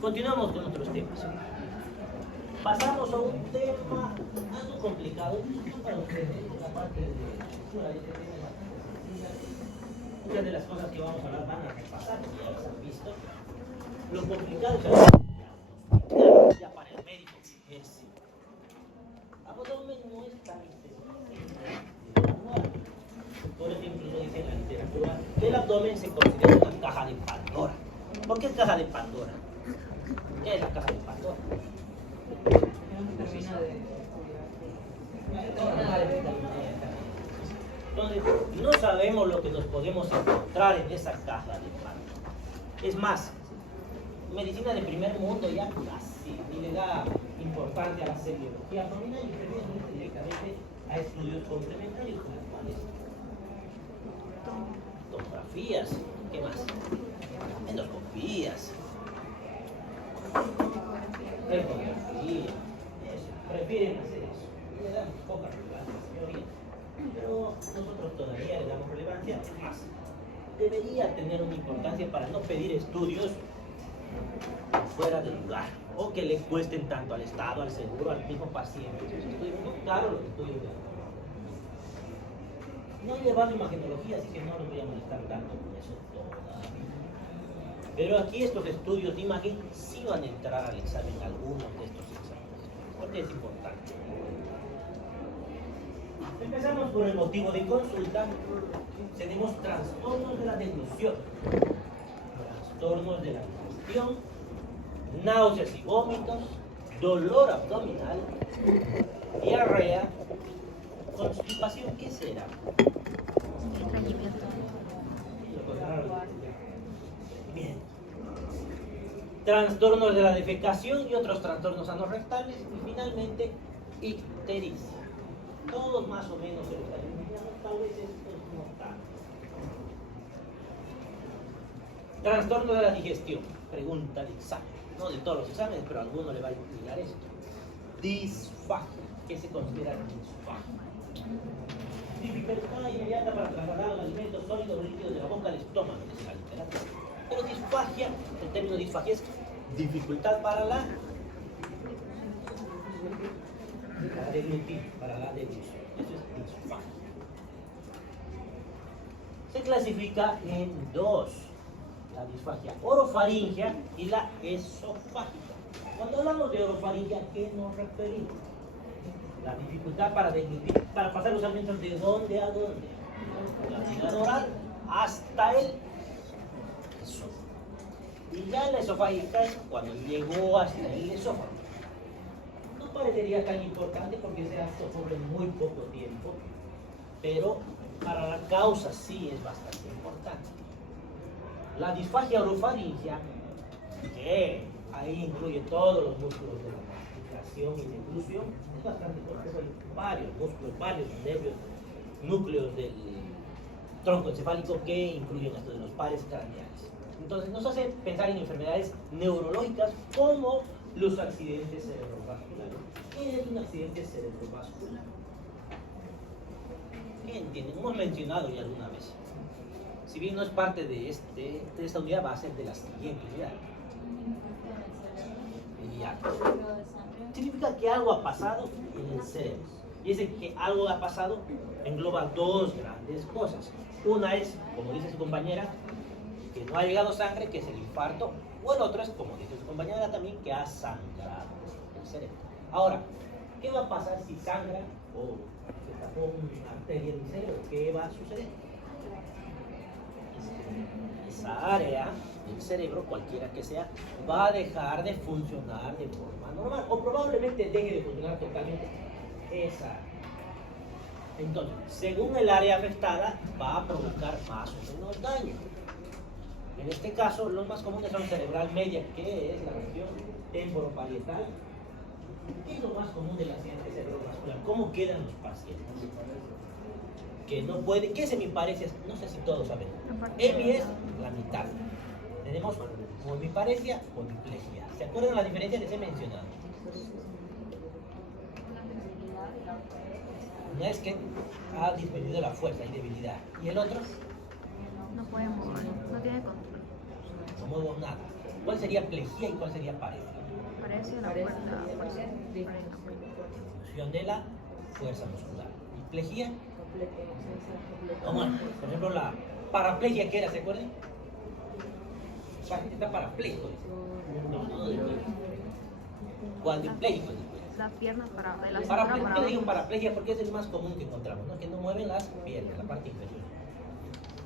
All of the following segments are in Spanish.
Continuamos con otros temas. Pasamos a un tema algo complicado. Para ustedes, la parte de este tema. Muchas de las cosas que vamos a hablar van a repasar, ya las han visto. Lo complicado es ya para el médico es abdomen no es tan específico. Por ejemplo, lo dice en la literatura que el abdomen se considera una caja de Pandora. ¿Por qué es caja de Pandora? ¿Qué es la caja de Pandora? Entonces, no sabemos lo que nos podemos encontrar en esa caja de Pandora. Es más, medicina de primer mundo ya casi ni le da importancia a la semiología abdominal y prefiere directamente a estudios complementarios con los cuales tomografías, ¿qué más? Endoscopías, ecografía, prefieren hacer eso. Y le damos poca relevancia a la teoría. Pero nosotros todavía le damos relevancia, es más, debería tener una importancia para no pedir estudios fuera de lugar o que le cuesten tanto al Estado, al seguro, al mismo paciente. Esos estudios son caros los estudios de no he llevado imagenología, así que no los voy a molestar tanto con eso todavía. Pero aquí estos estudios de imagen sí van a entrar al examen, algunos de estos exámenes, porque es importante. Empezamos por el motivo de consulta. Tenemos trastornos de la deglución, trastornos de la digestión, náuseas y vómitos, dolor abdominal, diarrea, constipación. ¿Qué será? Bien. Trastornos de la defecación y otros trastornos anorrectales y finalmente ictericia. Todos más o menos se los imaginamos, tal vez estos no tanto. Trastorno de la digestión. Pregunta de examen. No de todos los exámenes, pero a alguno le va a inclinar esto. Disfagia. ¿Qué se considera disfagia? Dificultad inmediata para trasladar los alimentos sólidos o líquidos de la boca al estómago, dice la literatura. Pero disfagia, el término disfagia es dificultad para la deglutir, para la deglución. Eso es disfagia. Se clasifica en dos: la disfagia orofaringea y la esofágica. Cuando hablamos de orofaringea, ¿a qué nos referimos? La dificultad para deglutir, para pasar los alimentos de dónde a dónde. La cavidad oral hasta el esófago. Y ya la esofágica es cuando llegó hasta el esófago. No parecería tan importante porque se hace ocurre en muy poco tiempo, pero para la causa sí es bastante importante. La disfagia orofaringea, que ahí incluye todos los músculos de la masticación y deglución, es bastante complejo. Hay varios músculos, varios nervios, núcleos del tronco encefálico que incluyen esto de los pares craneales. Entonces nos hace pensar en enfermedades neurológicas como los accidentes cerebrovasculares. ¿Qué es un accidente cerebrovascular? ¿Qué entienden? Hemos mencionado ya alguna vez. Si bien no es parte de esta unidad, va a ser de la siguiente unidad. Ya. Significa que algo ha pasado en el cerebro. Y ese que algo ha pasado engloba dos grandes cosas. Una es, como dice su compañera, que no ha llegado sangre, que es el infarto. O el otro es, como dice su compañera también, que ha sangrado el cerebro. Ahora, ¿qué va a pasar si sangra o se tapó una arteria en el cerebro? ¿Qué va a suceder? Esa área del cerebro, cualquiera que sea, va a dejar de funcionar de forma normal o probablemente deje de funcionar totalmente esa área. Entonces, según el área afectada, va a provocar más o menos daño. En este caso, los más comunes son cerebral media, que es la región temporoparietal. ¿Qué es lo más común del accidente cerebrovascular? ¿Cómo quedan los pacientes? Que no puede, ¿qué es hemiparesia? No sé si todos saben. Hemi es la mitad. Tenemos hemiparesia o hemiplegia. ¿Se acuerdan la diferencia? Les he mencionado. Una es que ha disminuido la fuerza y debilidad. ¿Y el otro? No puede mover, no tiene control. No muevo nada. ¿Cuál sería plejía y cuál sería paresia? Parece una fuerza. Disminución de la fuerza muscular. ¿Y plejía? Como, por ejemplo, la paraplegia, ¿qué era? ¿Se acuerdan? Está parapléjico. No. Cuadripléjico. Las piernas para de la cintura Paraplegia, para yo le digo abajo. paraplegia porque es el más común que encontramos, ¿no? Que no mueven las piernas, la parte inferior.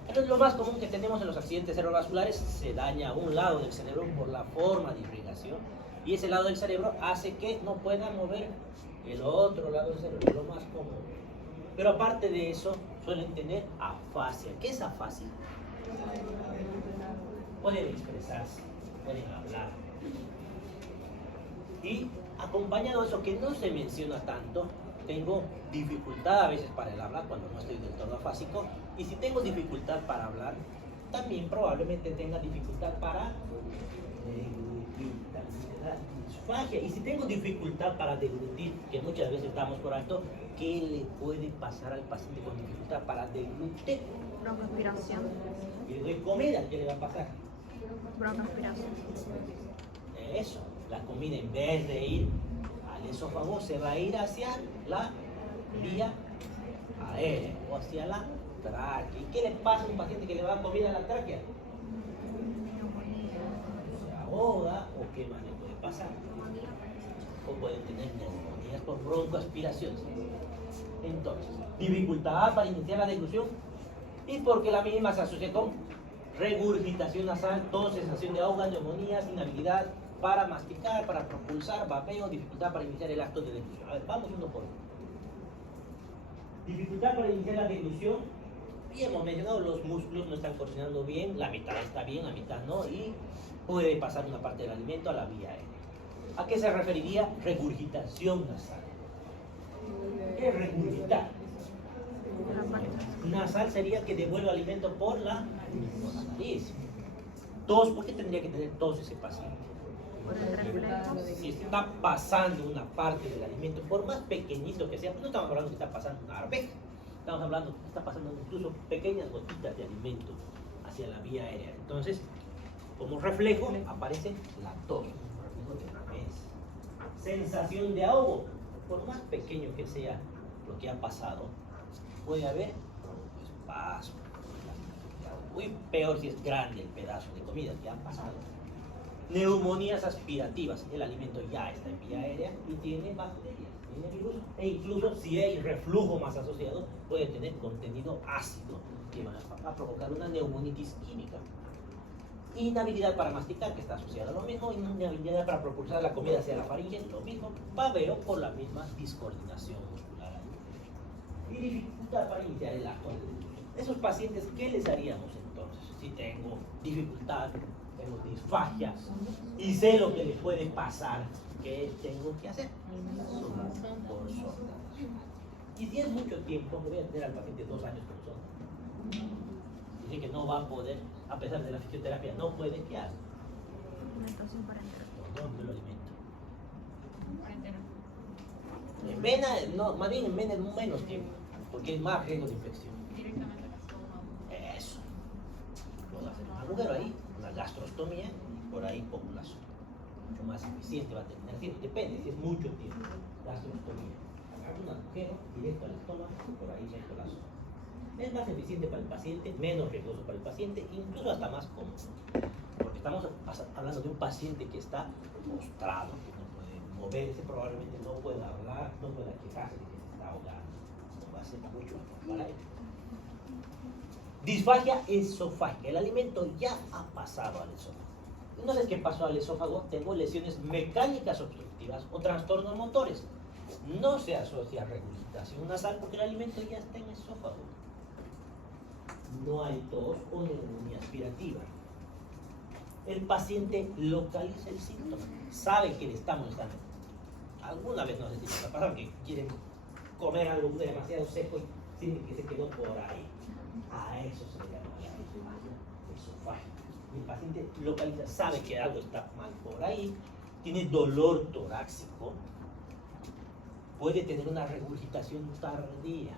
Entonces, lo más común que tenemos en los accidentes cerebrovasculares, se daña un lado del cerebro por la forma de irrigación y ese lado del cerebro hace que no pueda mover el otro lado del cerebro, lo más común. Pero aparte de eso, suelen tener afasia. ¿Qué es afasia? Pueden expresarse, pueden hablar. Y acompañado de eso que no se menciona tanto, tengo dificultad a veces para el hablar cuando no estoy del todo afásico. Y si tengo dificultad para hablar, también probablemente tenga dificultad para disfagia. Y si tengo dificultad para deglutir, que muchas veces damos por alto, ¿qué le puede pasar al paciente con dificultad para deglutir? Broncoaspiración. Y le doy comida, ¿qué le va a pasar? Broncoaspiración. Eso, la comida en vez de ir al esófago se va a ir hacia la vía aérea o hacia la tráquea. ¿Y qué le pasa a un paciente que le va comida a la tráquea? Se ahoga o qué más le puede pasar. O puede tener neumonías por broncoaspiración. Entonces, dificultad para iniciar la deglución y porque la misma se asocia con regurgitación nasal, tos, sensación de ahogo, neumonías, inhabilidad para masticar, para propulsar, vapeo, dificultad para iniciar el acto de deglución. A ver, vamos uno por uno. Dificultad para iniciar la deglución. Y hemos mencionado, los músculos no están coordinando bien, la mitad está bien, la mitad no, y puede pasar una parte del alimento a la vía aérea. ¿A qué se referiría regurgitación nasal? ¿Qué es regurgitar? Nasal sería que devuelve alimento por la nariz. Tos, ¿por qué tendría que tener tos ese paciente? Por el reflejo. Si está pasando una parte del alimento, por más pequeñito que sea, no estamos hablando que está pasando una arveja, estamos hablando que está pasando incluso pequeñas gotitas de alimento hacia la vía aérea. Entonces, como reflejo, aparece la tos, un reflejo de revés. Sensación de ahogo, por más pequeño que sea lo que ha pasado, puede haber espasmo. Muy peor si es grande el pedazo de comida que ha pasado. Neumonías aspirativas, el alimento ya está en vía aérea y tiene bacterias, tiene virus, e incluso si hay reflujo más asociado, puede tener contenido ácido que va a provocar una neumonitis química. Inhabilidad para masticar, que está asociada a lo mismo, inhabilidad para propulsar la comida hacia la faringe, lo mismo, babeo por la misma discoordinación muscular. Y dificultad para iniciar el acto de deglución. Esos pacientes, ¿qué les haríamos entonces? Si tengo dificultad, tengo disfagia y sé lo que le puede pasar, ¿qué tengo que hacer? Por sonda. Y si es mucho tiempo, voy a tener al paciente 2 años con sonda. Dice que no va a poder, a pesar de la fisioterapia, no puede, ¿qué hace? Alimentación parenteral. ¿Por dónde lo alimento? En vena, no, más bien en vena es menos tiempo, porque hay más riesgo de infección. Eso. Puedo hacer un agujero ahí, una gastrostomía, y por ahí populación. Mucho más eficiente va a terminar siendo, depende, si es mucho tiempo. Gastrostomía. Hago un agujero directo al estómago, por ahí meto la zona. Es más eficiente para el paciente, menos riesgoso para el paciente, incluso hasta más cómodo. Porque estamos hablando de un paciente que está postrado, que no puede moverse, probablemente no pueda hablar, no pueda quejarse de que se está ahogando. No va a ser mucho mejor para él. Disfagia esofágica. El alimento ya ha pasado al esófago. Una vez que pasó al esófago, tengo lesiones mecánicas obstructivas o trastornos motores. No se asocia a regurgitación nasal porque el alimento ya está en el esófago. No hay tos o neumonía aspirativa. El paciente localiza el síntoma, sabe que le está molestando. Alguna vez no sé si les ha pasado que quieren comer algo demasiado seco y sienten que se quedó por ahí. A eso se le llama la esofágica. El paciente localiza, sabe que algo está mal por ahí, tiene dolor torácico, puede tener una regurgitación tardía.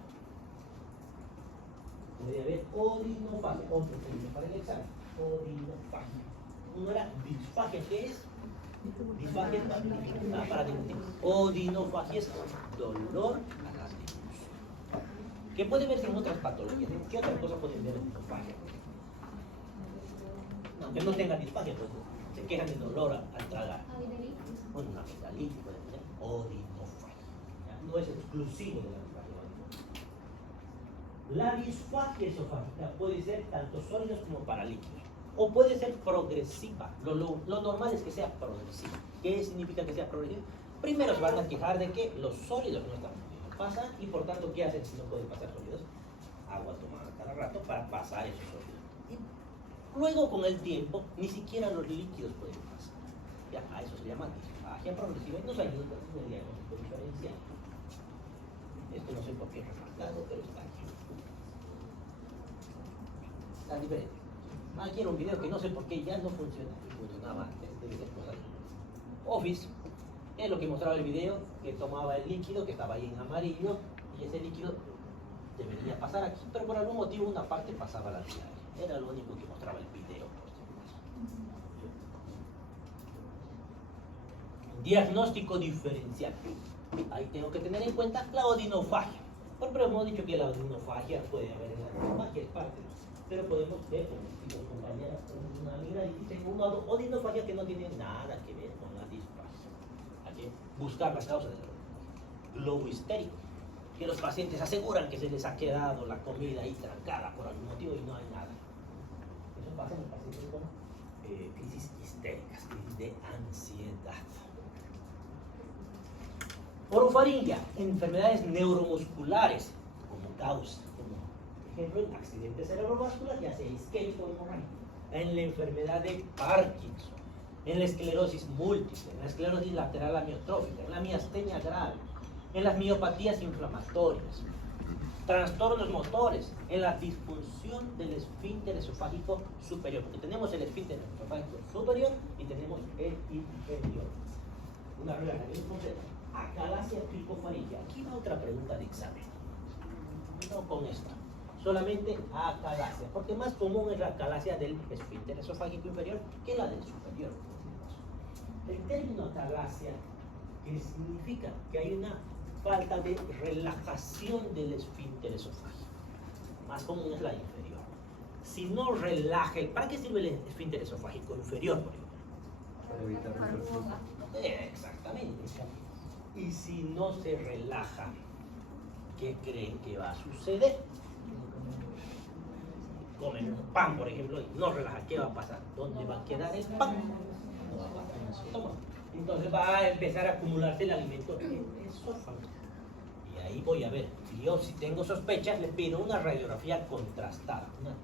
Puede haber odinofagia, otro término para el examen, odinofagia. Uno era disfagia, ¿qué es? Disfagia es para discutir. Odinofagia es dolor a las líquidos. ¿Qué puede verse en otras patologías? ¿Qué otra cosa puede ver en disfagia? Aunque no tenga disfagia, pues se quejan de dolor al tragar. Bueno, una amigdalitis puede tener odinofagia. ¿Ya? No es exclusivo de la disfagia. La disfagia esofágica puede ser tanto sólidos como para líquidos. O puede ser progresiva. Lo normal es que sea progresiva. ¿Qué significa que sea progresiva? Primero se van a quejar de que los sólidos no están pudiendo pasar y por tanto, ¿qué hacen si no pueden pasar sólidos? Agua tomada cada rato para pasar esos sólidos. Y luego con el tiempo, ni siquiera los líquidos pueden pasar. Ya, a eso se llama disfagia progresiva y nos ayuda en el diagnóstico diferencial. Esto no sé por qué es remarcado, pero está aquí. Está diferente. Aquí era un video que no sé por qué ya no funciona. Funcionaba antes, debe ser cosa de Office. Es lo que mostraba el video, que tomaba el líquido que estaba ahí en amarillo y ese líquido debería pasar aquí, pero por algún motivo una parte pasaba a la diaria. Era lo único que mostraba el video. Diagnóstico diferencial. Ahí tengo que tener en cuenta la odinofagia. Pero hemos dicho que la odinofagia puede haber en la odinofagia, es parte. Pero podemos ver, como digo, compañeras, una amigdalitis, tengo una odinofagia que no tiene nada que ver con la disfagia. Hay que buscar las causas del globo histérico, que los pacientes aseguran que se les ha quedado la comida ahí trancada por algún motivo y no hay nada. Eso pasa en los pacientes con crisis histéricas, crisis de ansiedad. Orofaringia, enfermedades neuromusculares como causa, como por ejemplo en accidente cerebrovascular, ya sea isquémico o hemorrágico, en la enfermedad de Parkinson, en la esclerosis múltiple, en la esclerosis lateral amiotrófica, en la miastenia grave, en las miopatías inflamatorias, trastornos motores, en la disfunción del esfínter esofágico superior, porque tenemos el esfínter esofágico superior y tenemos el inferior. Una regla bien completa. Acalasia picofaringia. Aquí va otra pregunta de examen. No con esto. Solamente acalasia. Porque más común es la acalasia del esfínter esofágico inferior que la del superior. El término acalasia, ¿qué significa? Que hay una falta de relajación del esfínter esofágico. Más común es la inferior. Si no relaja, ¿para qué sirve el esfínter esofágico inferior, por ejemplo? Para evitar el reflujo. Exactamente. Y si no se relaja, ¿qué creen que va a suceder? Comen un pan, por ejemplo, y no relaja, ¿qué va a pasar? ¿Dónde va a quedar el pan? No va a pasar en su estómago. Entonces va a empezar a acumularse el alimento en el esófago. Y ahí voy a ver. Yo, si tengo sospechas, le pido una radiografía contrastada. Una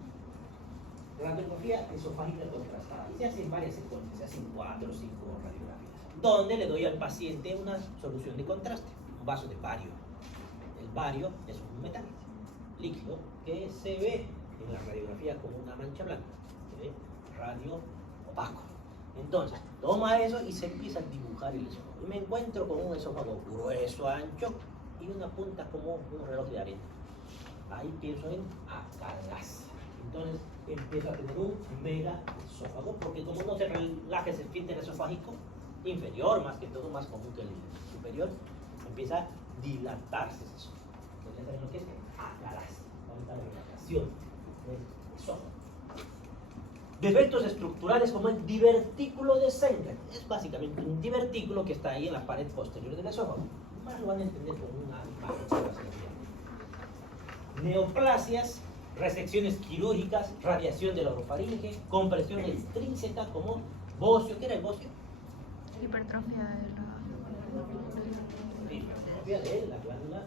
radiografía esofágica contrastada. Y se hacen varias secuencias, se hacen 4 o 5 radiografías. Donde le doy al paciente una solución de contraste, un vaso de bario. El bario es un metal líquido que se ve en la radiografía como una mancha blanca, se ve radio opaco. Entonces, toma eso y se empieza a dibujar el esófago. Y me encuentro con un esófago grueso, ancho y una punta como un reloj de arena. Ahí pienso en acalasia. Entonces, empiezo a tener un mega esófago, porque como no se relaja ese esfínter esofágico inferior, más que todo, más común que el superior, empieza a dilatarse eso. Entonces, ¿saben lo que es? Acalasia. Falta de relajación del esófago. Defectos estructurales como el divertículo de Sengren. Es básicamente un divertículo que está ahí en la pared posterior del esófago. Más lo van a entender con una imagen que va a ser bien. Neoplasias, resecciones quirúrgicas, radiación de la orofaringe, compresión extrínseca como bocio. ¿Qué era el bocio? Hipertrofia de Hipertrofia de la glándula.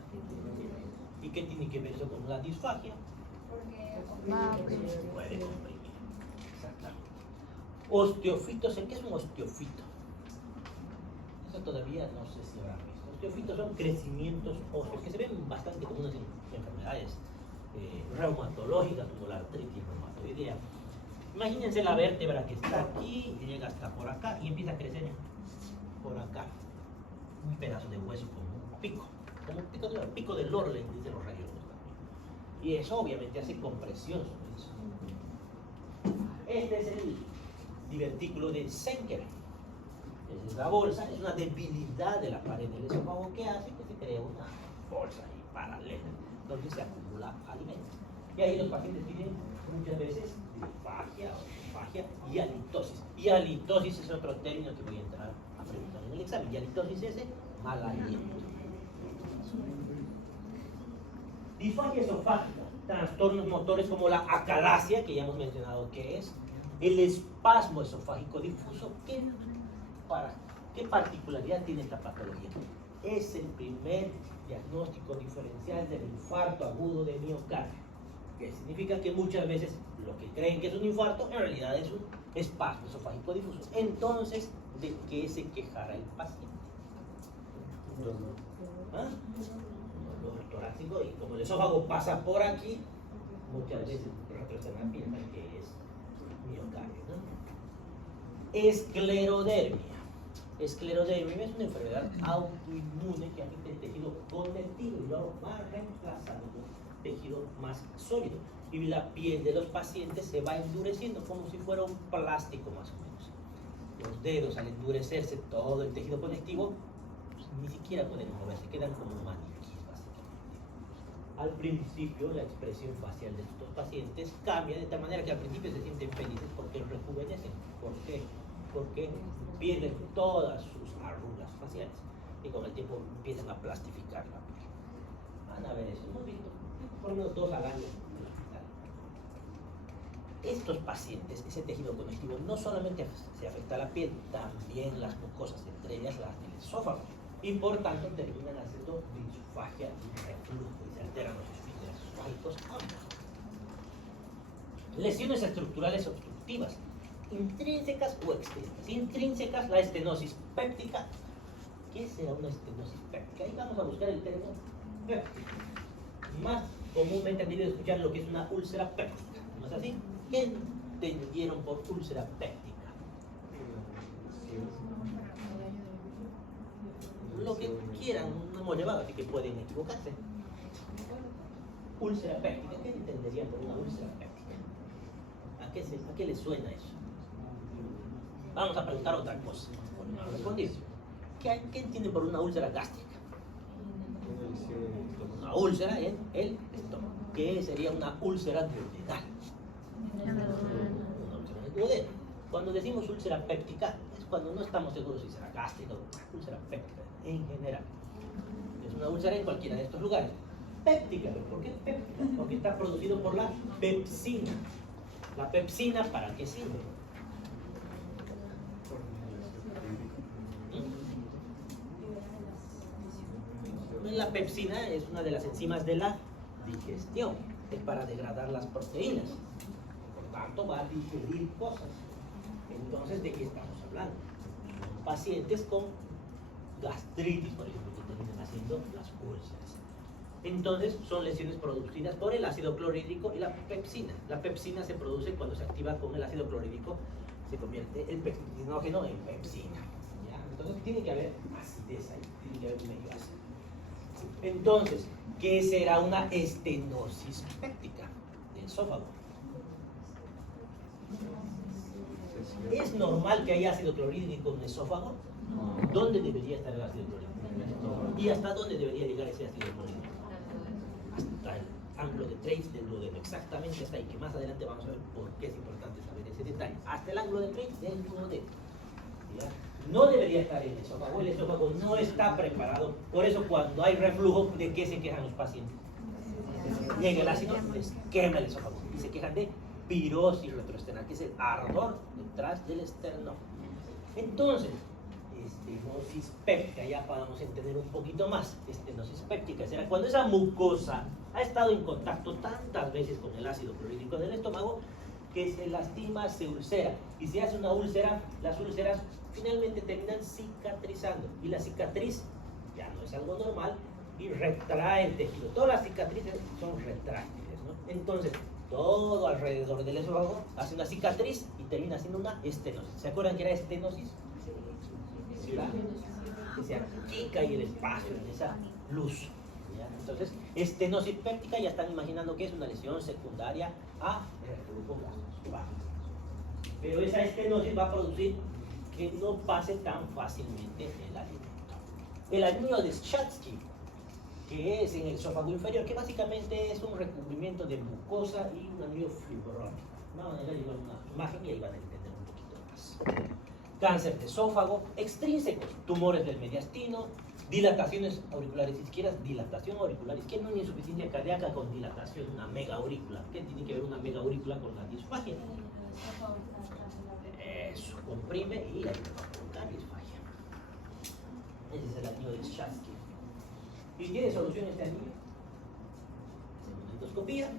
¿Y qué tiene que ver eso con la disfagia? va a oprimir. Puede comprimir. Exactamente. Osteofitos, ¿en qué es un osteofito? Eso todavía no sé si habrán visto. Osteofitos son crecimientos óseos que se ven bastante comunes en enfermedades reumatológicas como la artritis reumatoidea. Imagínense la vértebra que está aquí y llega hasta por acá y empieza a crecer por acá. Un pedazo de hueso como un pico del loro, le dicen los radiólogos. Y eso obviamente hace compresión sobre eso. Este es divertículo de Schenker. Esa es la bolsa, es una debilidad de la pared del esófago que hace que se cree una bolsa ahí paralela, donde se acumula alimento. Y ahí los pacientes tienen muchas veces disfagia, autofagia y halitosis. Y halitosis es otro término que voy a entrar a preguntar en el examen. Y halitosis es mal aliento. Disfagia esofágica, trastornos motores como la acalasia, que ya hemos mencionado que es, el espasmo esofágico difuso. ¿Qué particularidad tiene esta patología? Es el primer diagnóstico diferencial del infarto agudo de miocardio, que significa que muchas veces lo que creen que es un infarto en realidad es un espasmo esofágico difuso. Entonces, ¿de qué se quejará el paciente? ¿Ah? Dolor torácico, y como el esófago pasa por aquí, muchas veces los retroesternal piensan que es miocardio, ¿no? Esclerodermia. Esclerodermia es una enfermedad autoinmune que afecta el tejido conectivo y luego va reemplazando un tejido más sólido. Y la piel de los pacientes se va endureciendo como si fuera un plástico más o menos. Los dedos, al endurecerse todo el tejido conectivo, pues, ni siquiera pueden moverse, quedan como maniquís básicamente. Al principio la expresión facial de estos pacientes cambia de tal manera que al principio se sienten felices porque rejuvenecen. ¿Por qué? Porque pierden todas sus arrugas faciales y con el tiempo empiezan a plastificar la piel. Van a ver eso, hemos visto por lo menos 2 al año en el hospital. Estos pacientes, ese tejido conectivo, no solamente se afecta a la piel, también las mucosas, entre ellas las del esófago, y por tanto terminan haciendo disfagia y reflujo y se alteran los esfínteres esofágicos ambos. Lesiones estructurales obstructivas, intrínsecas o extrínsecas. Intrínsecas, la estenosis péptica. ¿Qué será una estenosis péptica? Ahí vamos a buscar el término péptica. Más comúnmente han debido escuchar lo que es una úlcera péptica, ¿no es así? ¿Qué entendieron por úlcera péptica? Lo que quieran, no hemos llevado, así que pueden equivocarse. Úlcera péptica, ¿qué entenderían por una úlcera péptica? ¿A qué les suena eso? Vamos a preguntar otra cosa, por no responder. ¿Qué entienden por una úlcera gástrica? Una úlcera en el estómago. ¿Qué sería una úlcera duodenal? Una úlcera duodenal. Cuando decimos úlcera péptica, es cuando no estamos seguros si será gástrica o úlcera péptica en general. Es una úlcera en cualquiera de estos lugares. Péptica, ¿pero por qué péptica? Porque está producido por la pepsina. ¿La pepsina para qué sirve? La pepsina es una de las enzimas de la digestión, es para degradar las proteínas, por tanto va a digerir cosas. Entonces, ¿de qué estamos hablando? Pacientes con gastritis, por ejemplo, que terminan haciendo las úlceras. Entonces, son lesiones producidas por el ácido clorhídrico y la pepsina. La pepsina se produce cuando se activa con el ácido clorhídrico, se convierte el pepsinógeno en pepsina. ¿Ya? Entonces, tiene que haber acidez ahí, tiene que haber medio ácido. Entonces, ¿qué será una estenosis péptica del esófago? ¿Es normal que haya ácido clorhídrico en el esófago? ¿Dónde debería estar el ácido clorhídrico? ¿Y hasta dónde debería llegar ese ácido clorhídrico? Hasta el ángulo de trace del duodeno, exactamente hasta ahí, que más adelante vamos a ver por qué es importante saber ese detalle. Hasta el ángulo de trace del duodeno. ¿Ya? No debería estar en el esófago no está preparado. Por eso cuando hay reflujo, ¿de qué se quejan los pacientes? Llega el ácido, les quema el esófago y se quejan de pirosis retroesternal, que es el ardor detrás del esternón. Entonces, estenosis péptica, ya podemos entender un poquito más. Estenosis péptica será cuando esa mucosa ha estado en contacto tantas veces con el ácido clorhídrico del estómago que se lastima, se ulcera. Y si hace una úlcera, las úlceras finalmente terminan cicatrizando. Y la cicatriz ya no es algo normal y retrae el tejido. Todas las cicatrices son retráctiles, ¿no? Entonces, todo alrededor del esófago hace una cicatriz y termina siendo una estenosis. ¿Se acuerdan que era estenosis? Que se achica y el espacio en esa luz. ¿Ya? Entonces, estenosis péptica ya están imaginando que es una lesión secundaria a reflujo gastroesofágico. Pero esa estenosis va a producir que no pase tan fácilmente el alimento. El anillo de Schatzky, que es en el esófago inferior, que básicamente es un recubrimiento de mucosa y un anillo fibrótico. Vamos a ver una imagen y ahí van a entender un poquito más. Cáncer de esófago, extrínsecos, tumores del mediastino, dilataciones auriculares izquierdas, dilatación auricular izquierda, no hay insuficiencia cardíaca con dilatación, una mega aurícula. ¿Qué tiene que ver una mega aurícula con la disfagia? Eso, comprime y hay una disfagia. Ese es el anillo de Schatzky. ¿Y tiene solución este anillo? Hacen una endoscopía,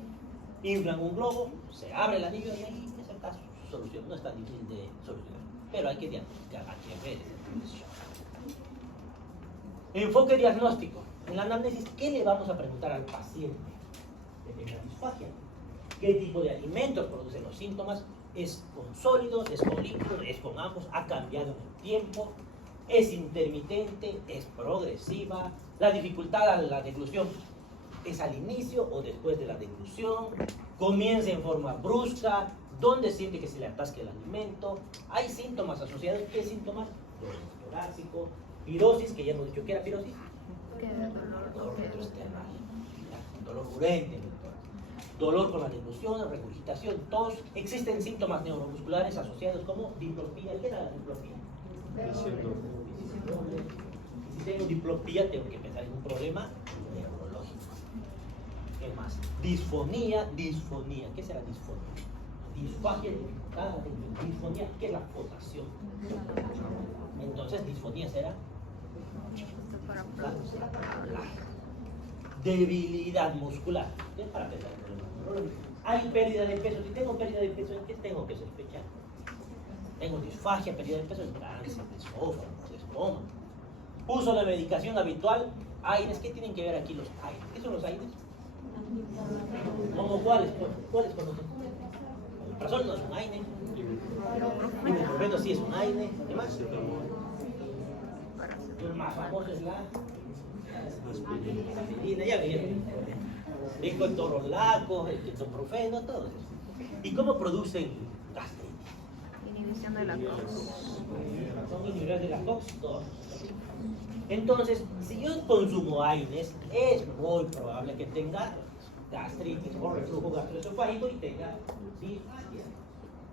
inflan un globo, se abre el anillo y ahí es el caso, solución. No es tan difícil de solucionar, pero hay que diagnosticar, hay que ver ese anillo de Schatzky. Enfoque diagnóstico. En la anamnesis, ¿qué le vamos a preguntar al paciente que tenga disfagia? ¿Qué tipo de alimentos producen los síntomas? ¿Es con sólidos? ¿Es con líquidos? ¿Es con ambos? ¿Ha cambiado en el tiempo? ¿Es intermitente? ¿Es progresiva? ¿La dificultad a la deglución es al inicio o después de la deglución? ¿Comienza en forma brusca? ¿Dónde siente que se le atasca el alimento? ¿Hay síntomas asociados? ¿Qué síntomas? Dolor torácico, pirosis, que ya hemos dicho que era pirosis. Que Dolor retroesternal, dolor urente, dolor con la deglución, regurgitación, tos. Existen síntomas neuromusculares asociados como diplopía. ¿Qué era la diplopía? Si tengo diplopía, tengo que pensar en un problema neurológico. ¿Qué más? Disfonía. ¿Qué será disfonía? Disfagia, disfonía, ¿qué es la fonación? Entonces, disfonía será debilidad muscular. Es para pensar en problemas neurológicos. Hay pérdida de peso. Si tengo pérdida de peso, ¿en qué tengo que sospechar? Tengo disfagia, pérdida de peso, en cáncer, de esófago, de estómago. Uso de medicación habitual. AINES, ¿qué tienen que ver aquí los AINES? ¿Qué son los AINES? ¿Cómo cuáles? ¿Cuáles conocen? El omeprazol no es un AINE. El ibuprofeno sí es un AINE. ¿Qué más? El más famoso es la aspirina, ya veían. El ketorolaco, el ketoprofeno, todo eso. ¿Y cómo producen gastritis? inhibición de la COX. Son inhibidores de la COX-2. Entonces, si yo consumo AINES, es muy probable que tenga gastritis o reflujo gastroesofágico y tenga disfagia.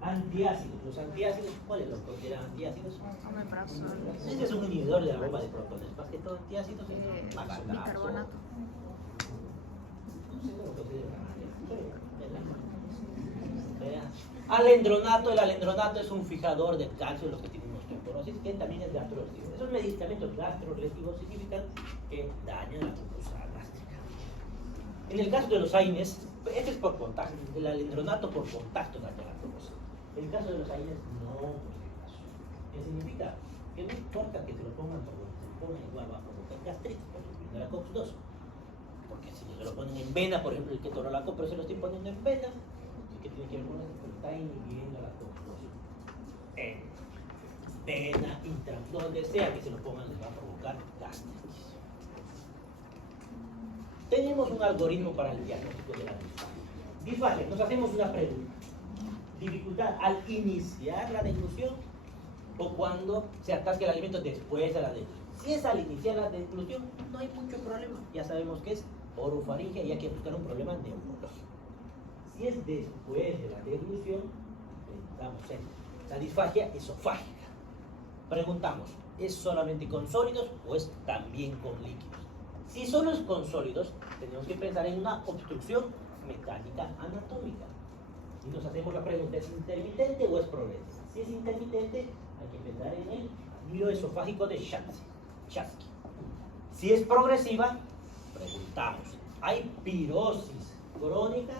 Antiácidos. Los antiácidos, ¿cuáles los consideran antiácidos? Omeprazol. Este es un inhibidor de la bomba de protones. Más que todo antiácidos es Bicarbonato. Alendronato. El alendronato es un fijador del calcio en los que tienen osteoporosis, que también es gastrolesivo. Esos medicamentos gastrolesivos significan que dañan la mucosa gástrica. En el caso de los AINES, este es por contacto. El alendronato por contacto daña la mucosa. En el caso de los AINES, no. ¿Qué significa? Que no importa que se lo pongan por donde se lo pongan, igual va a provocar gastritis, por ejemplo, de la COX-2. Porque si se lo ponen en vena, por ejemplo, el ketorolaco, pero se lo estoy poniendo en vena, ¿qué tiene que ver con eso? Porque está inhibiendo la COX-2. En vena, donde sea que se lo pongan, les va a provocar gastritis. Tenemos un algoritmo para el diagnóstico de la disfagia. Disfagia, nos hacemos una pregunta. Dificultad al iniciar la deglución o cuando se atasca el alimento después de la deglución. Si es al iniciar la deglución, no hay mucho problema. Ya sabemos que es orofaringia y hay que buscar un problema neurológico. Si es después de la deglución, preguntamos en la disfagia esofágica. Preguntamos, ¿es solamente con sólidos o es también con líquidos? Si solo es con sólidos, tenemos que pensar en una obstrucción mecánica anatómica. Y nos hacemos la pregunta, ¿es intermitente o es progresiva? Si es intermitente, hay que pensar en el anillo esofágico de Schatzky. Si es progresiva, preguntamos, ¿hay pirosis crónica?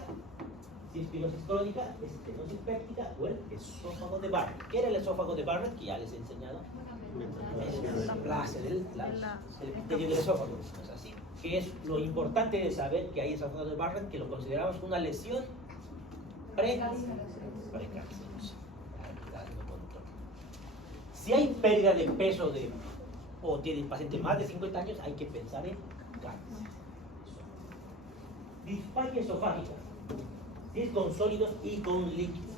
Si es pirosis crónica, ¿es estenosis péptica o el esófago de Barrett? ¿Qué era el esófago de Barrett? Que ya les he enseñado. Es la clase del epitelio del esófago. ¿No es así? Que es lo importante de saber que hay esófago de Barrett, que lo consideramos una lesión precancerosa. Si hay pérdida de peso o tiene el paciente más de 50 años, hay que pensar en cáncer. Disfagia esofágica. Si es con sólidos y con líquidos.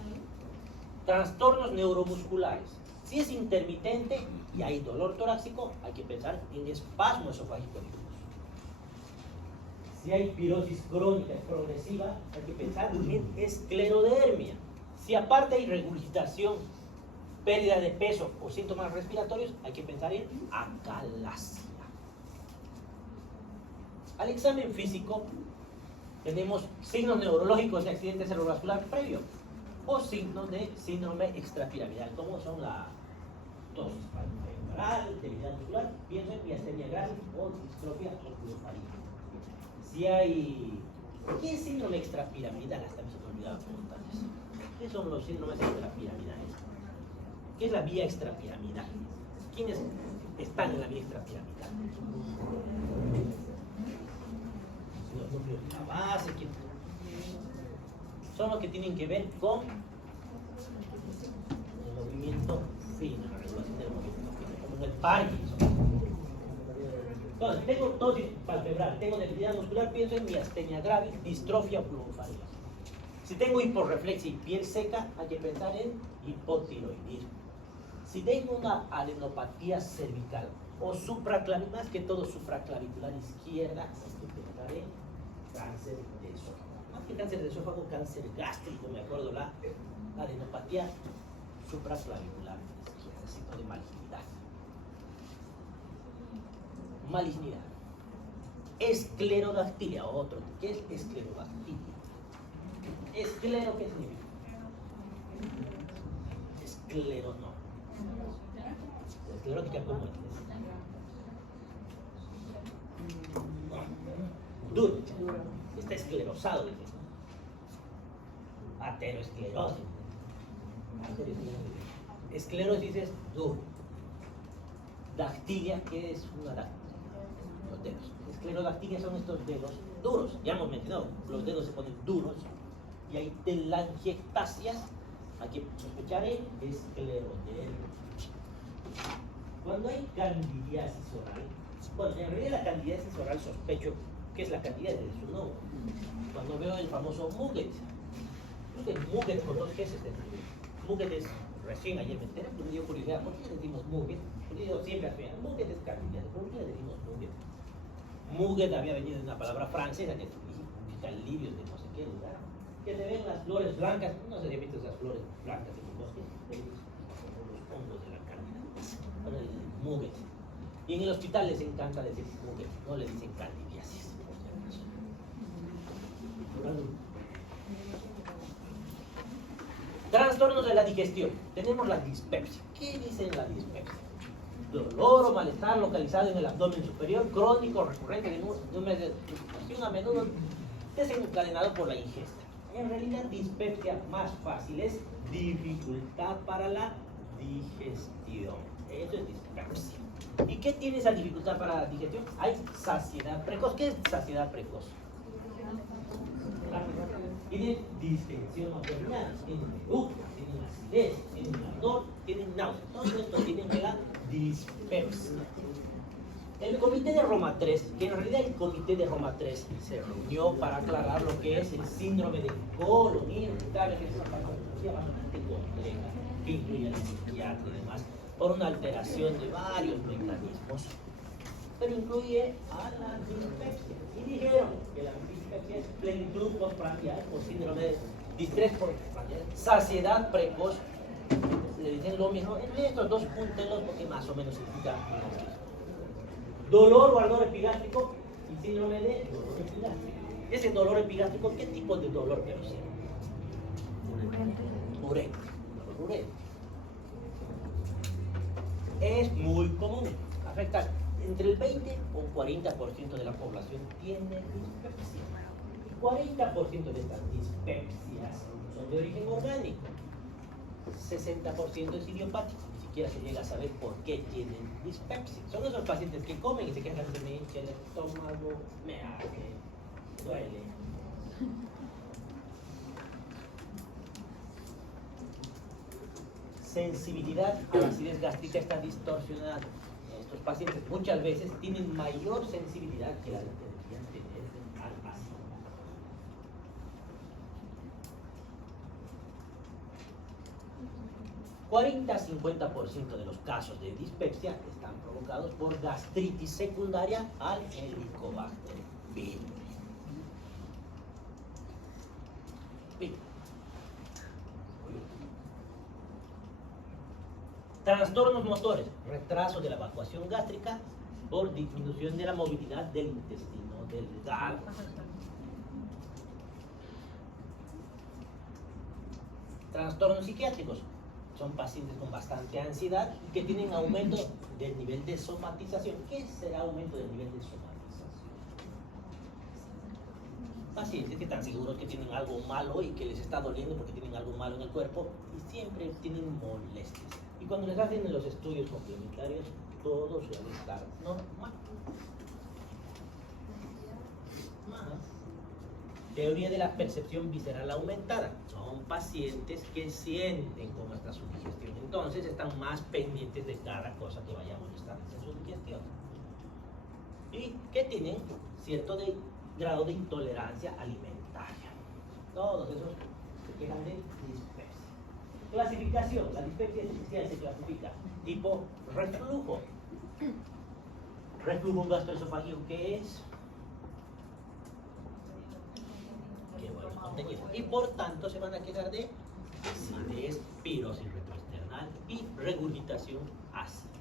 Trastornos neuromusculares. Si es intermitente y hay dolor torácico, hay que pensar en espasmo esofágico difuso. Si hay pirosis crónica y progresiva, hay que pensar en esclerodermia. Si aparte hay regurgitación, pérdida de peso o síntomas respiratorios, hay que pensar en acalasia. Al examen físico tenemos signos neurológicos de accidente cerebrovascular previo o signos de síndrome extrapiramidal, como son la tos palpebral, debilidad muscular, pienso en miastenia gravis o distrofia oculofaríngea. Si hay... ¿Qué es síndrome extrapiramidal? Hasta me se me olvidaba preguntarles. ¿Qué son los síndromes extrapiramidales? ¿Qué es la vía extrapiramidal? ¿Quiénes están en la vía extrapiramidal? Los núcleos de la base, ¿quién? Son los que tienen que ver con el movimiento fino, la regulación del movimiento fino, como en el Parkinson. Entonces, tengo tosis palpebral, tengo debilidad muscular, pienso en miastenia gravis, distrofia oculofaríngea. Si tengo hiporreflexia y piel seca, hay que pensar en hipotiroidismo. Si tengo una adenopatía cervical o supraclavicular, más que todo supraclavicular izquierda, hay que pensar en cáncer de esófago. Más que cáncer de esófago, cáncer gástrico, me acuerdo, la adenopatía supraclavicular izquierda, signo de malignidad. Malignidad. Esclerodactilia, otro. ¿Qué es esclerodactilia? Esclero, ¿qué significa? Esclero, no. Esclerótica, ¿cómo es? Duro. Está esclerosado, dice. Ateroesclerosis. Esclerosis es duro. Dactilia, ¿qué es una dactilia? Los dedos. Esclerodactilia son estos dedos duros. Ya hemos mencionado, los dedos se ponen duros y hay telangiectasias. Hay que sospechar en esclerodermia. Cuando hay candidiasis oral, bueno, en realidad la candidiasis oral sospecho que es la candidiasis de su nombre. Cuando veo el famoso Muget, Muget con dos G's, Muget es, recién ayer me enteré, me dio curiosidad, ¿por qué le decimos Muget? Porque yo siempre hacía, Muget es candidiasis, ¿por qué le decimos Muget? Muget había venido de una palabra francesa que significa libios de no sé qué lugar, que se ven las flores blancas, no se han visto esas flores blancas en el bosque, los hongos de la cándida, bueno, el Muget. Y en el hospital les encanta decir Muget, no le dicen candidiasis. Trastornos de la digestión. Tenemos la dispepsia. ¿Qué dicen la dispepsia? Dolor o malestar localizado en el abdomen superior, crónico, recurrente, de un mes de frustración, a menudo desencadenado por la ingesta. En realidad, dispepsia más fácil es dificultad para la digestión. Eso es dispepsia. ¿Y qué tiene esa dificultad para la digestión? Hay saciedad precoz. ¿Qué es saciedad precoz? Tienen distensión abdominal, tienen eructo, tienen acidez, tienen ardor, tienen náusea. Todo esto tienen la dispepsia. El comité de Roma III, que en realidad el comité de Roma III se reunió para aclarar lo que es el síndrome de colon irritable, que es una patología bastante compleja, que incluye a la psiquiatría y demás, por una alteración de varios mecanismos, pero incluye a la dispepsia. Y dijeron que la dispepsia es plenitud postprandial o síndrome de distrés postprandial, saciedad precoz, le dicen lo mismo. En estos dos júntenlos porque más o menos significa lo mismo. Dolor o ardor epigástrico y síndrome de dolor epigástrico. Ese dolor epigástrico, ¿qué tipo de dolor percibe? Urétrico. Dolor urétrico. Es muy común, afecta entre el 20 o 40% de la población tiene dispepsia. 40% de estas dispepsias son de origen orgánico. 60% es idiopático. Ni siquiera se llega a saber por qué tienen dispepsia. Son esos pacientes que comen y se quejan de me hincha el estómago, me arde, duele. Sensibilidad a la acidez gástrica está distorsionada. Estos pacientes muchas veces tienen mayor sensibilidad que la que deberían tener al ácido. 40-50% de los casos de dispepsia están provocados por gastritis secundaria al Helicobacter pylori. Bien. Trastornos motores, retraso de la evacuación gástrica por disminución de la movilidad del intestino delgado. Trastornos psiquiátricos, son pacientes con bastante ansiedad y que tienen aumento del nivel de somatización. ¿Qué será aumento del nivel de somatización? Pacientes que están seguros que tienen algo malo y que les está doliendo porque tienen algo malo en el cuerpo y siempre tienen molestias. Y cuando les hacen los estudios complementarios, todo suele estar normal. Más. Teoría de la percepción visceral aumentada. Son pacientes que sienten cómo está su digestión. Entonces están más pendientes de cada cosa que vaya a molestarles en su digestión. Y que tienen cierto grado de intolerancia alimentaria. Todos esos se quejan de dispepsia. Clasificación. La dispepsia esencial se clasifica tipo reflujo. Reflujo gastroesofágico, ¿qué es? Que bueno, contenido. Y por tanto se van a quedar de acidez, pirosis retroesternal y regurgitación ácida.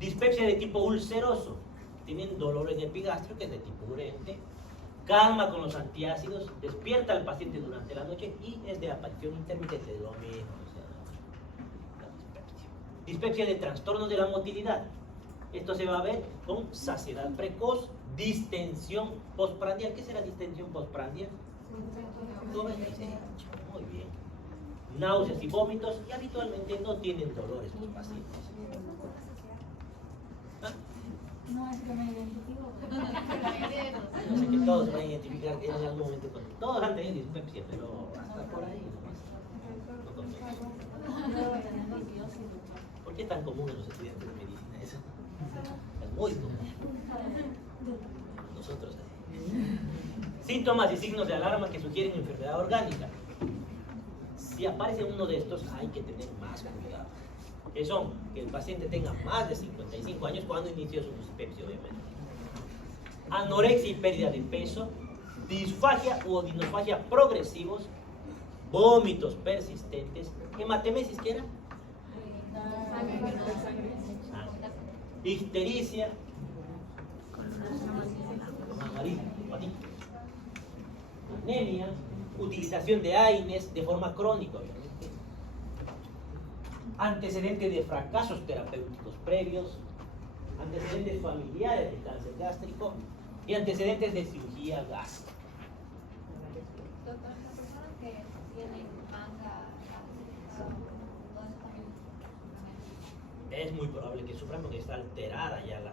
Dispepsia de tipo ulceroso. Tienen dolor en el epigastrio, que es de tipo urente. Calma con los antiácidos, despierta al paciente durante la noche y es de aparición intermitente, de lo mismo. La dispepsia. Dispepsia de trastorno de la motilidad. Esto se va a ver con saciedad precoz, distensión postprandial. ¿Qué será distensión postprandial? Muy bien. Náuseas y vómitos, y habitualmente no tienen dolores los pacientes. ¿Ah? No es que me identifico. Yo sé que todos se van a identificar en algún momento con... Todos han tenido dispepsia, pero hasta por ahí nomás. No con todos. ¿Por qué es tan común en los estudiantes de medicina eso? Es muy común. Nosotros así. Síntomas y signos de alarma que sugieren enfermedad orgánica. Si aparece uno de estos, hay que tener más cuidado. Que son que el paciente tenga más de 55 años cuando inició su dispepsia, obviamente. Anorexia y pérdida de peso, disfagia u odinofagia progresivos, vómitos persistentes, hematemesis, ¿qué era? Ictericia, anemia, utilización de AINES de forma crónica, obviamente. Antecedentes de fracasos terapéuticos previos, antecedentes familiares de cáncer gástrico y antecedentes de cirugía gástrica. Doctor, las personas que tienen manga, es muy probable que sufran porque está alterada ya la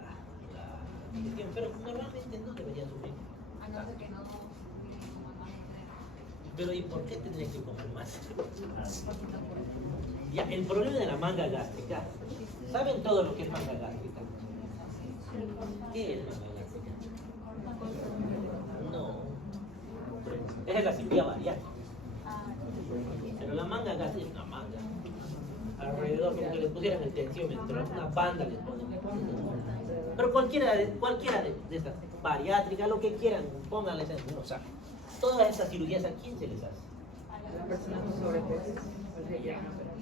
digestión, pero normalmente no deberían sufrir. a no ser que no coman más. Pero ¿y por qué tendrían que comer más? Ya, el problema de la manga gástrica, ¿saben todo lo que es manga gástrica? ¿Qué es manga gástrica? No. Esa es la cirugía bariátrica. Pero la manga gástrica es una manga. Alrededor, como que les pusieran el tensiómetro, una banda les ponen. Pero cualquiera de estas, bariátrica, lo que quieran, pónganles en uno. O sea, todas esas cirugías, ¿a quién se les hace? La persona con sobrepeso.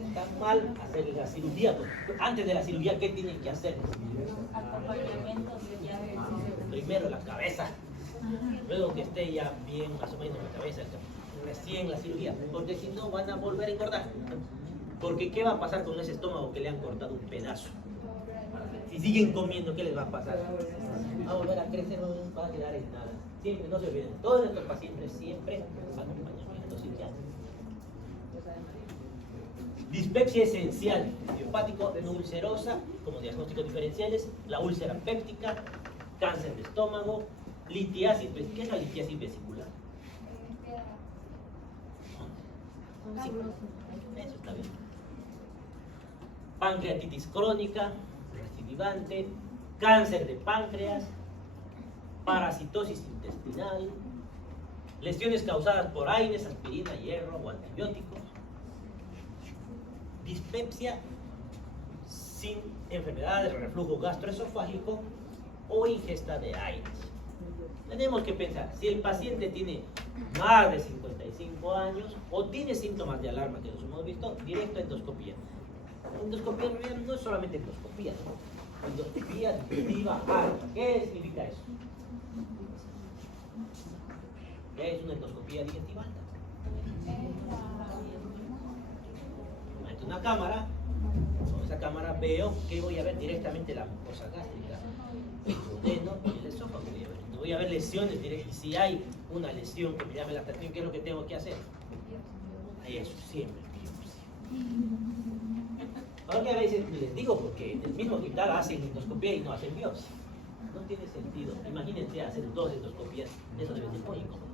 Está mal hacer la cirugía. Antes de la cirugía, ¿qué tienen que hacer? Acompañamiento de Primero la cabeza, luego que esté ya bien más o menos la cabeza, recién la cirugía, porque si no van a volver a engordar. Porque ¿qué va a pasar con ese estómago que le han cortado un pedazo? Si siguen comiendo, ¿qué les va a pasar? Va a volver a crecer, no va a quedar en nada. Siempre, no se olviden, todos estos pacientes siempre acompañamiento psiquiátrico. Dispepsia esencial, idiopático, no ulcerosa, como diagnósticos diferenciales, la úlcera péptica, cáncer de estómago, litiasis, ¿qué es la litiasis vesicular? Sí, eso está bien. Pancreatitis crónica, recidivante, cáncer de páncreas, parasitosis intestinal, lesiones causadas por AINES, aspirina, hierro o antibióticos, dispepsia sin enfermedades, reflujo gastroesofágico o ingesta de aires. Tenemos que pensar, si el paciente tiene más de 55 años o tiene síntomas de alarma que los hemos visto, directo a endoscopía. Endoscopía en realidad no es solamente endoscopía, ¿no? Endoscopía digestiva alta. ¿Qué significa eso? ¿Qué es una endoscopía digestiva alta? Meto una cámara, con esa cámara veo que voy a ver directamente la mucosa gástrica, el duodeno y el esófago. Voy a ver lesiones directas. Si hay una lesión que me llame la atención, ¿qué es lo que tengo que hacer? Eso, siempre. Porque a veces les digo, porque en el mismo hospital hacen endoscopía y no hacen biopsia. No tiene sentido. Imagínense hacer 2 endoscopías, eso debe ser muy incómodo.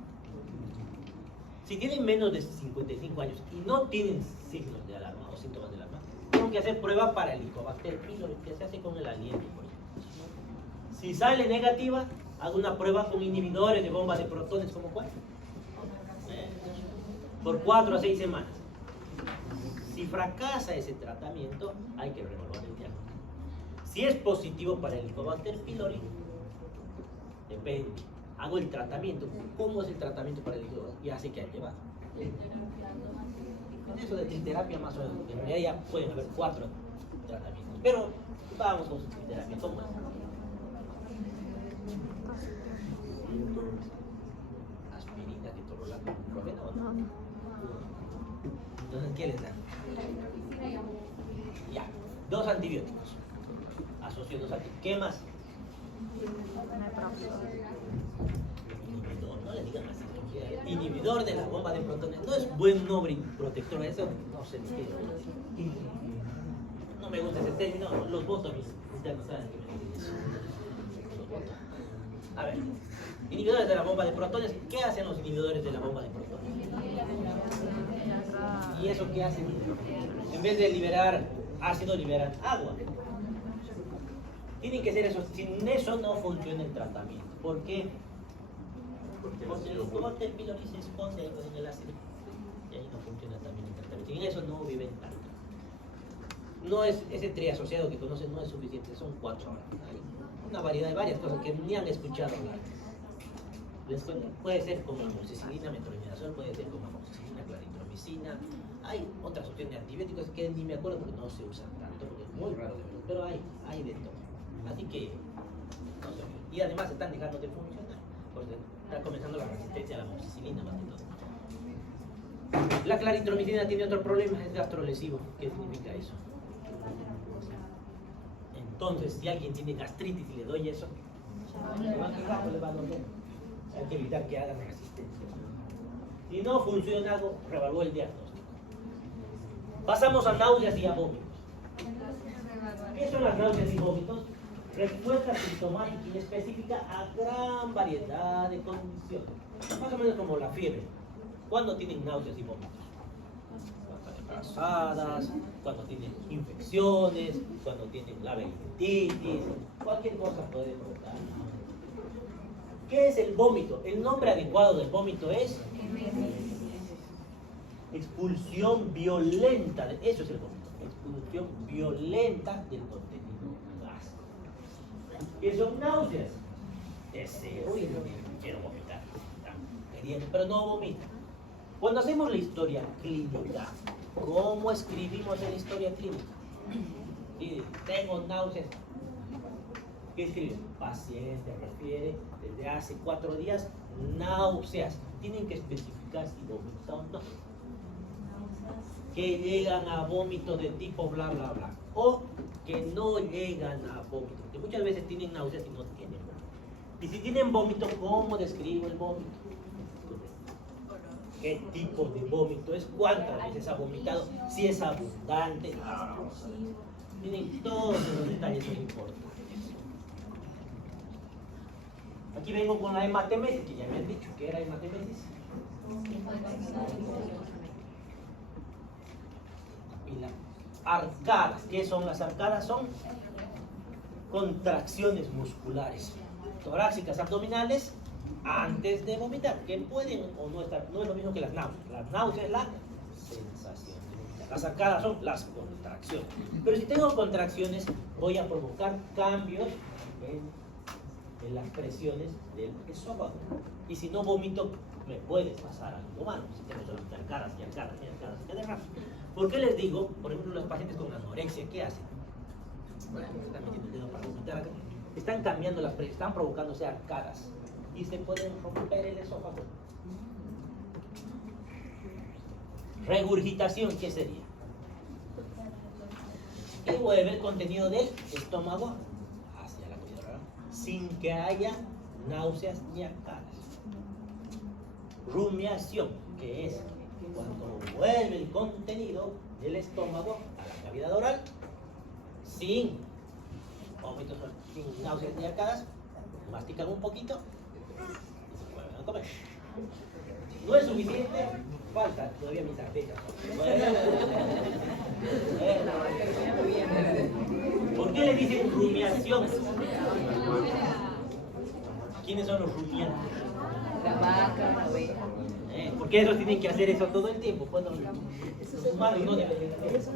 Si tienen menos de 55 años y no tienen signos de alarma o síntomas de alarma, tengo que hacer prueba para el Helicobacter pylori, que se hace con el aliento, por ejemplo. Si sale negativa, hago una prueba con inhibidores de bomba de protones, ¿como cuál? Por 4 a 6 semanas. Si fracasa ese tratamiento, hay que reevaluar el diagnóstico. Si es positivo para el Helicobacter pylori, depende. Hago el tratamiento. ¿Cómo es el tratamiento para el Helicobacter? Ya sé que hay llevado. Eso de triterapia más o menos, en realidad ya pueden haber 4 tratamientos. Pero vamos con su triterapia. ¿Cómo es? Aspirina, ketorolaco, ibuprofeno, ¿no? Entonces, ¿qué les dan? Ya, 2 antibióticos. Asocio 2 antibióticos. ¿Qué más? Inhibidor, no le digan así. Inhibidor de la bomba de protones. No es buen nombre protector, eso no se entiende. No me gusta ese término, los voto a mis internos saben que me dicen eso. Los voto. A ver, inhibidores de la bomba de protones. ¿Qué hacen los inhibidores de la bomba de protones? ¿Y eso qué hacen? En vez de liberar ácido, liberan agua. Tienen que ser eso. Sin eso no funciona el tratamiento. ¿Por qué? Porque el Helicobacter pylori se esconde ahí con el ácido. Y ahí no funciona también el tratamiento. Y en eso no viven tanto. No es ese triasociado que conocen, no es suficiente, son 4 horas. Hay una variedad de varias cosas que ni han escuchado hablar. Puede ser como amoxicilina, metronidazol, puede ser como amoxicilina, claritromicina. Hay otras opciones de antibióticos que ni me acuerdo porque no se usan tanto, porque es muy raro de ver, pero hay de todo. Así que, no se olviden. Y además están dejando de funcionar, porque está comenzando la resistencia a la amoxicilina más que todo. La claritromicina tiene otro problema, es gastrolesivo. ¿Qué significa eso? Entonces, si alguien tiene gastritis y le doy eso, le va a quedar o le va a doler. Hay que evitar que hagan resistencia. Si no funciona algo, revalúa el diagnóstico. Pasamos a náuseas y a vómitos. ¿Qué son las náuseas y vómitos? Respuesta sintomática y específica a gran variedad de condiciones. Más o menos como la fiebre. ¿Cuándo tienen náuseas y vómitos? Cuando están embarazadas, cuando tienen infecciones, cuando tienen laberintitis, cualquier cosa puede provocar. ¿Qué es el vómito? El nombre adecuado del vómito es expulsión violenta. Eso es el vómito. Expulsión violenta del contenido gástrico. ¿Qué son náuseas? Deseo y quiero vomitar. Pero no vomita. Cuando hacemos la historia clínica, ¿cómo escribimos en la historia clínica? Y tengo náuseas. ¿Qué escribe? Paciente refiere desde hace 4 días náuseas. Tienen que especificar si vomita o no. Que llegan a vómito de tipo bla bla bla. O que no llegan a vómito. Porque muchas veces tienen náuseas y no tienen vómito. Y si tienen vómito, ¿cómo describo el vómito? ¿Qué tipo de vómito es? ¿Cuántas veces ha vomitado? Si es abundante. Tienen todos los detalles son importantes. Aquí vengo con la hematemesis, que ya me han dicho que era hematemesis. Y las arcadas. ¿Qué son las arcadas? Son contracciones musculares torácicas, abdominales, antes de vomitar, que pueden o no estar. No es lo mismo que las náuseas. Las náuseas es la sensación de vomitar. Las arcadas son las contracciones. Pero si tengo contracciones, voy a provocar cambios en las presiones del esófago. Y si no vomito, me puede pasar algo malo. Si tengo solamente arcadas y arcadas y arcadas y arcadas. ¿Por qué les digo? Por ejemplo, los pacientes con anorexia, ¿qué hacen? Bueno, están metiendo el dedo para vomitar acá. Están cambiando las presiones, están provocándose arcadas. Y se pueden romper el esófago. Regurgitación, ¿qué sería? Que vuelve el contenido del estómago hacia la comida oral sin que haya náuseas ni arcadas. Rumiación, que es cuando vuelve el contenido del estómago a la cavidad oral sin vómitos, sin náuseas ni arcadas, mastican un poquito y se vuelven a comer. No es suficiente, falta todavía mis arvejas. ¿Por qué le dicen rumiación? ¿Quiénes son los rumiantes? La vaca, la oveja. ¿Por qué ellos tienen que hacer eso todo el tiempo? Bueno, los humanos no deben hacer eso.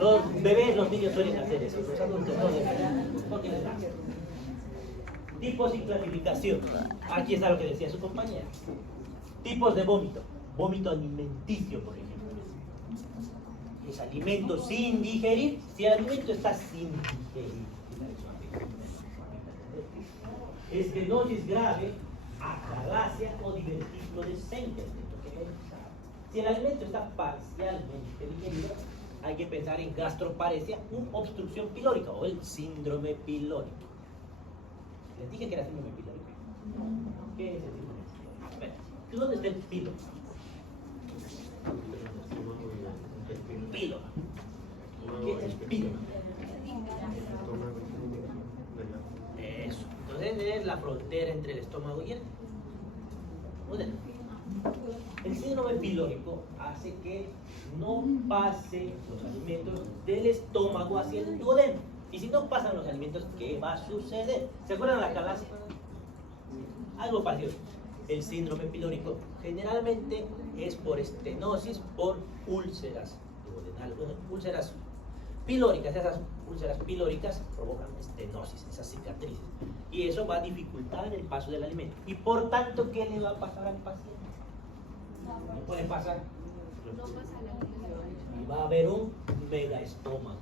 Los bebés, los niños suelen hacer eso, los adultos no deben. ¿Por qué les da? Tipos y clasificación. Aquí está lo que decía su compañera. Tipos de vómito. Vómito alimenticio, por ejemplo. Los alimentos sin digerir. Si el alimento está sin digerir. Estenosis grave, acalasia o diverticulo descendente. Si el alimento está parcialmente digerido, hay que pensar en gastroparesia, obstrucción pilórica o el síndrome pilórico. Les dije que era síndrome pilórico. ¿Qué es el síndrome pilórico? A ver, ¿dónde está el pilo? Pilo. ¿Qué es el pilo? Eso. Entonces es la frontera entre el estómago y el duodeno. El síndrome pilórico hace que no pasen los alimentos del estómago hacia el duodeno. Y si no pasan los alimentos, ¿qué va a suceder? ¿Se acuerdan de la calasia? Algo parecido. El síndrome pilórico generalmente es por estenosis, por úlceras duodenales. Bueno, úlceras pilóricas, esas úlceras pilóricas provocan estenosis, esas cicatrices. Y eso va a dificultar el paso del alimento. Y por tanto, ¿qué le va a pasar al paciente? ¿Qué puede pasar? Y va a haber un mega estómago.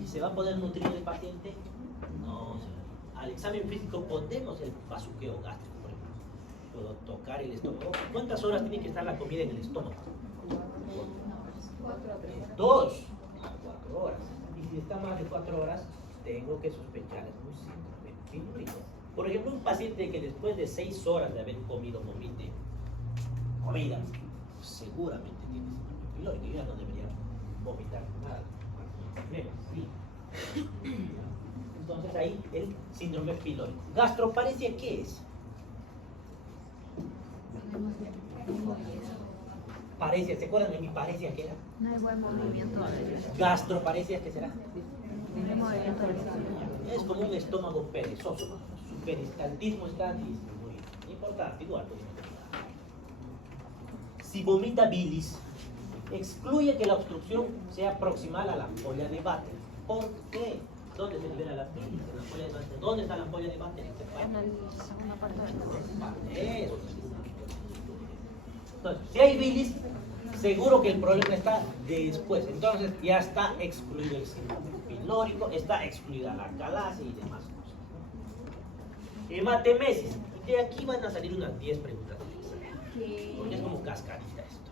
¿Y se va a poder nutrir el paciente? No. Al examen físico ponemos el bazuqueo gástrico, por ejemplo. Puedo tocar el estómago. ¿Cuántas horas tiene que estar la comida en el estómago? 2 a 4 horas. Y si está más de 4 horas, tengo que sospechar es un síndrome pilórico. Por ejemplo, un paciente que después de 6 horas de haber comido vomite comida, seguramente tiene síndrome pilórico. Yo ya no debería vomitar nada. Sí. Entonces ahí el síndrome pilórico. ¿Gastroparesia qué es? Paresia, ¿se acuerdan de mi paresia qué era? No hay buen movimiento del ¿Gastroparesia qué será? movimiento del estómago. Es como un estómago perezoso. Su peristaltismo está disminuido. Importante, igual podemos decir. Si vomita bilis, excluye que la obstrucción sea proximal a la ampolla de Vater. ¿Por qué? ¿Dónde se libera la bilis? En la ampolla de Vater. ¿Dónde está la ampolla de Vater? En la segunda parte del cuerpo. Eso. Entonces, si hay bilis, seguro que el problema está después. Entonces ya está excluido el síndrome pilórico, está excluida la calasia y demás cosas. Hematemesis. De aquí van a salir unas 10 preguntas. Porque es como cascarita esto.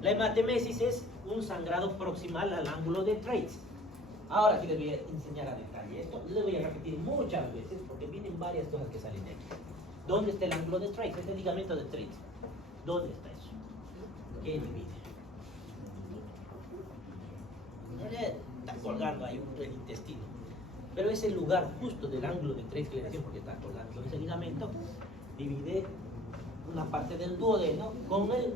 La hematemesis es un sangrado proximal al ángulo de Treitz. Ahora sí les voy a enseñar a detalle esto. Les voy a repetir muchas veces porque vienen varias cosas que salen de aquí. ¿Dónde está el ángulo de Treitz? Este ligamento de Treitz. ¿Dónde está eso? ¿Qué divide? Está colgando ahí el intestino. Pero ese lugar justo del ángulo de Treitz que le decían porque está colgando ese ligamento divide una parte del duodeno con el,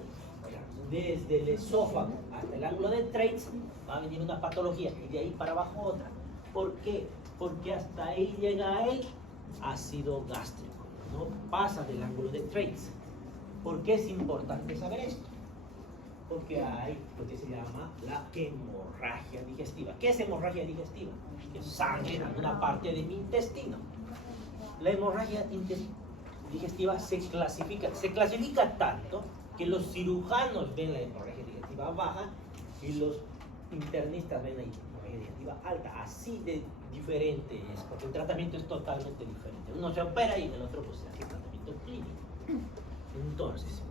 desde el esófago hasta el ángulo de Treitz va a venir una patología y de ahí para abajo otra. ¿Por qué? Porque hasta ahí llega el ácido gástrico. no pasa del ángulo de Threads. ¿Por qué es importante saber esto? Porque hay lo que se llama la hemorragia digestiva. ¿Qué es hemorragia digestiva? Que es sangre en alguna parte de mi intestino. La hemorragia digestiva se clasifica tanto que los cirujanos ven la hemorragia digestiva baja y los internistas ven la hemorragia digestiva alta. Así de diferente es, porque el tratamiento es totalmente diferente. Uno se opera y en el otro pues se hace tratamiento clínico. Entonces,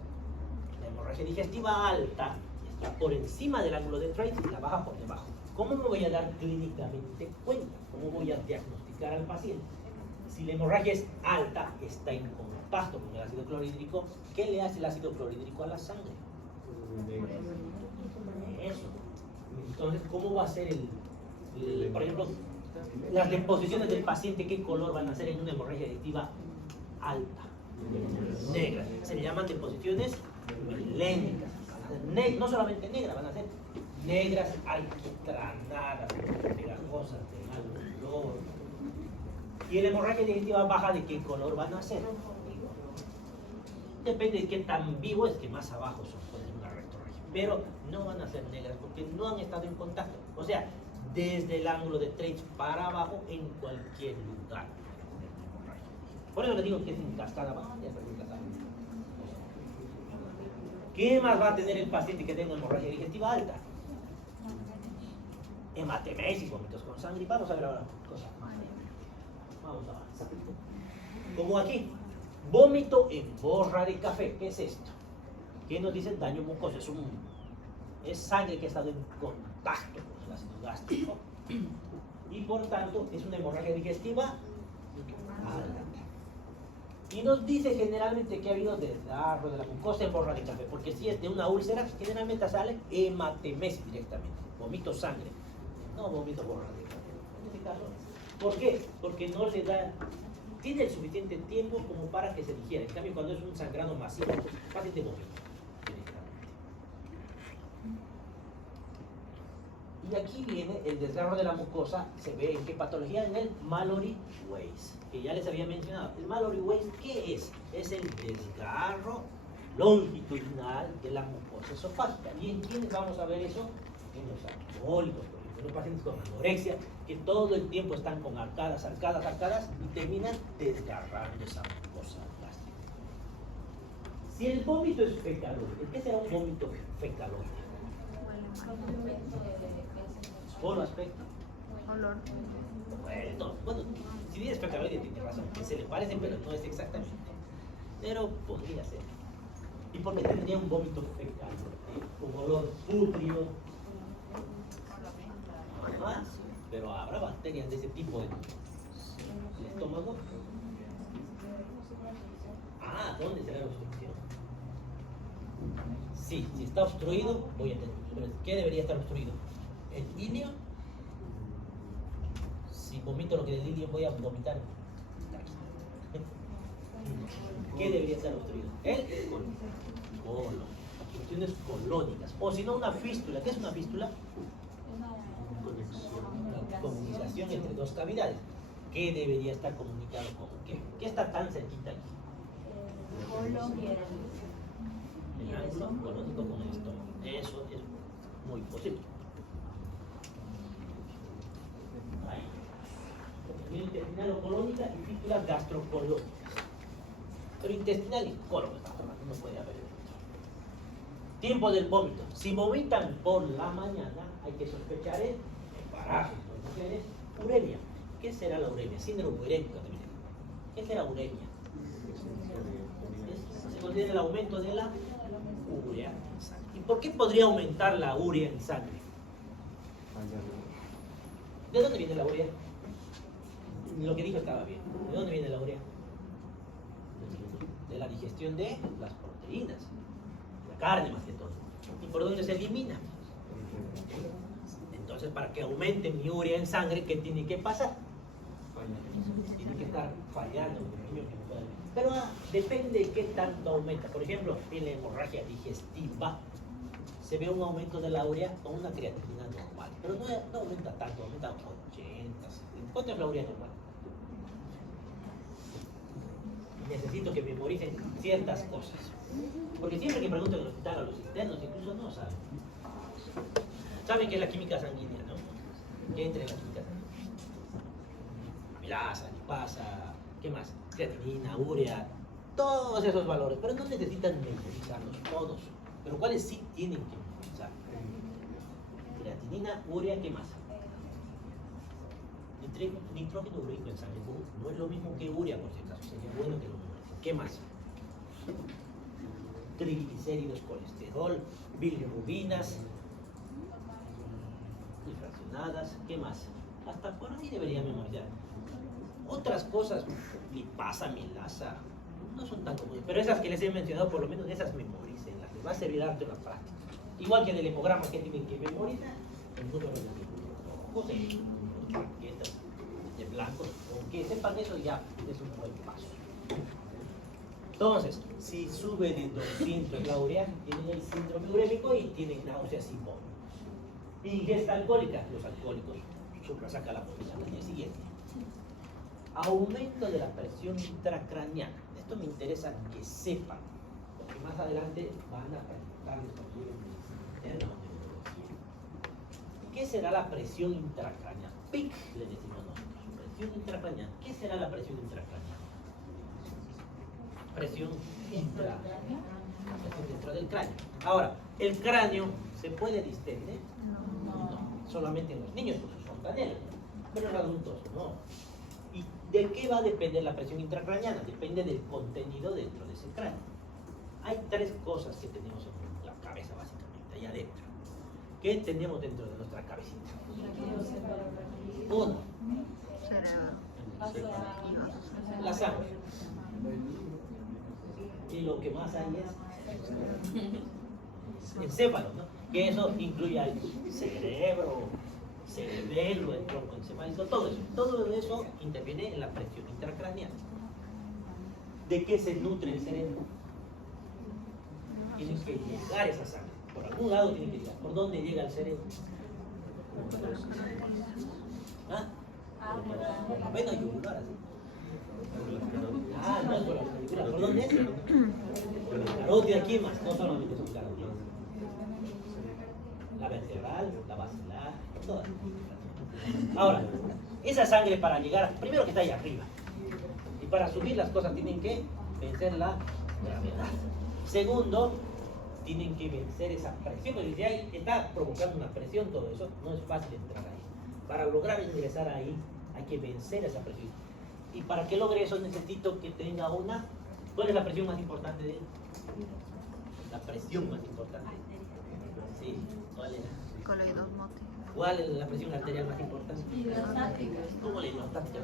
la hemorragia digestiva alta está por encima del ángulo de Threads y la baja por debajo. ¿Cómo me voy a dar clínicamente cuenta? ¿Cómo voy a diagnosticar al paciente? Si la hemorragia es alta, está en contacto con el ácido clorhídrico, ¿qué le hace el ácido clorhídrico a la sangre? Eso. Entonces, ¿cómo va a ser por ejemplo, las deposiciones del paciente, qué color van a ser en una hemorragia digestiva alta? Negras. Se le llaman deposiciones milénicas. No solamente negras, van a ser negras, alquitranadas, pegajosas, de mal olor. Y la hemorragia digestiva baja, ¿de qué color van a ser? Depende de qué tan vivo es, que más abajo son, puede ser una rectorragia. Pero no van a ser negras porque no han estado en contacto. O sea, desde el ángulo de Threads para abajo en cualquier lugar. Por eso le digo que es en cascada abajo, ya está en cascada. ¿Qué más va a tener el paciente que tenga una hemorragia digestiva alta? Hematemesis, vómitos con sangre. Y vamos a ver ahora cosas más. Vamos a avanzar. Como aquí, vómito en borra de café. ¿Qué es esto? ¿Qué nos dice? Daño mucoso. Es sangre que ha estado en contacto con el ácido gástrico. Y por tanto, es una hemorragia digestiva alta. Y nos dice generalmente que ha habido desgarro de la mucosa en borra de café, porque si es de una úlcera, generalmente sale hematemesis directamente, vomito sangre, no vomito borra de café. En este caso, ¿por qué? Porque no le da, tiene el suficiente tiempo como para que se digiera. En cambio, cuando es un sangrado masivo, fácil de vomito directamente. Y aquí viene el desgarro de la mucosa, se ve en qué patología, en el Mallory-Weiss, que ya les había mencionado. El Mallory-Weiss, ¿qué es? Es el desgarro longitudinal de la mucosa esofágica. ¿Y en quiénes vamos a ver eso? En los alcohólicos, por ejemplo, en los pacientes con anorexia, que todo el tiempo están con arcadas y terminan desgarrando esa mucosa gástrica. Si el vómito es fecalóide, ¿qué será un vómito fecalóide? Solo aspecto. Olor. Bueno, si dices fecalóide tiene razón, que se le parecen, pero no es exactamente. Pero podría ser. ¿Y por qué tendría un vómito fecal? Con olor pútrido. Ajá, pero habrá bacterias de ese tipo en el estómago. Ah, ¿dónde será la obstrucción? Sí, si está obstruido, voy a tener. Pero ¿qué debería estar obstruido? ¿El ilio? Si vomito lo que del ilio, voy a vomitar. ¿Qué debería estar obstruido? El colon. Obstrucciones colónicas. O si no, una fístula. ¿Qué es una fístula? La comunicación entre dos cavidades. ¿Qué debería estar comunicado con qué? ¿Qué está tan cerquita aquí? El ángulo colónico con el estómago. Eso es muy posible. Ahí. Intestinal o colónica y fístulas gastrocolónicas. Pero intestinal y colon, no puede haber. Tiempo del vómito. Si vomitan por la mañana, hay que sospechar el embarazo. Mujeres, uremia. ¿Qué será la uremia? Síndrome urémico también. ¿Qué será uremia? Se considera el aumento de la urea en sangre. ¿Y por qué podría aumentar la urea en sangre? ¿De dónde viene la urea? Lo que dijo estaba bien. ¿De dónde viene la urea? De la digestión de las proteínas, de la carne más que todo. ¿Y por dónde se elimina? Entonces, para que aumente mi urea en sangre, ¿qué tiene que pasar? Tiene que estar fallando. Pero depende de qué tanto aumenta. Por ejemplo, en la hemorragia digestiva se ve un aumento de la urea con una creatinina normal. Pero no aumenta tanto, aumenta 80, 70. ¿Cuánto es la urea normal? necesito que memoricen ciertas cosas. Porque siempre que preguntan en el hospital a los internos, incluso no saben. Saben que es la química sanguínea, ¿no? Que entra en la química sanguínea. Milasa, lipasa, ¿qué más? Creatinina, urea, todos esos valores. Pero no necesitan memorizarlos todos. Pero ¿cuáles sí tienen que memorizar? Creatinina, urea, ¿qué más? Nitrógeno ureico en sangre no es lo mismo que urea, por si acaso. Sería bueno que lo memoricen. ¿Qué más? Triglicéridos, colesterol, bilirrubinas, difraccionadas, ¿qué más? Hasta por ahí debería memorizar. Otras cosas, lipasa, milasa, no son tan comunes, pero esas que les he mencionado, por lo menos esas memorícenlas, les va a servir harto en la práctica. Igual que del hemograma que tienen que memorizar, el número de ojos, de plaquetas, de blancos, con que sepan eso ya es un buen paso. Entonces, si sube de 200 la urea, tienen el síndrome urémico y tienen náuseas y vómitos. Ingesta alcohólica, los alcohólicos, saca la comida al día siguiente. Aumento de la presión intracraneal. Esto me interesa que sepan, porque más adelante van a preguntarles cuando lleguen internos de neurología. ¿Qué será la presión intracraneal? PIC, le decimos nosotros. Presión intracraneal. ¿Qué será la presión intracraneal? Presión dentro del cráneo. Ahora, ¿el cráneo se puede distender? No, solamente en los niños, porque son canelos, pero en los adultos no. ¿Y de qué va a depender la presión intracraneana? Depende del contenido dentro de ese cráneo. Hay tres cosas que tenemos en la cabeza, básicamente, allá adentro. ¿Qué tenemos dentro de nuestra cabecita? Uno, Cerebro. la sangre. Y lo que más hay es encéfalo, ¿no? Que eso incluye al cerebro, cerebelo, el tronco encefálico, todo eso. Todo eso interviene en la presión intracraneal. ¿De qué se nutre el cerebro? Tiene que llegar esa sangre. Por algún lado tiene que llegar. ¿Por dónde llega el cerebro? ¿Ah? Por la vena yugular, así. Ah, no es por la vena yugular. ¿Por dónde es? Carótida, ¿quién más? No solamente son carótidas. La vertebral, la basilar, todas. Ahora, esa sangre para llegar, primero que está ahí arriba. Y para subir las cosas tienen que vencer la gravedad. Segundo, tienen que vencer esa presión, porque si ahí está provocando una presión, todo eso, no es fácil entrar ahí. Para lograr ingresar ahí, hay que vencer esa presión. Y para que logre eso necesito que tenga una... ¿Cuál es la presión más importante de él? La presión más importante. Sí, ¿cuál es? Coloidosmótica. ¿Cuál es la presión arterial más importante? ¿Cómo le hidrostática?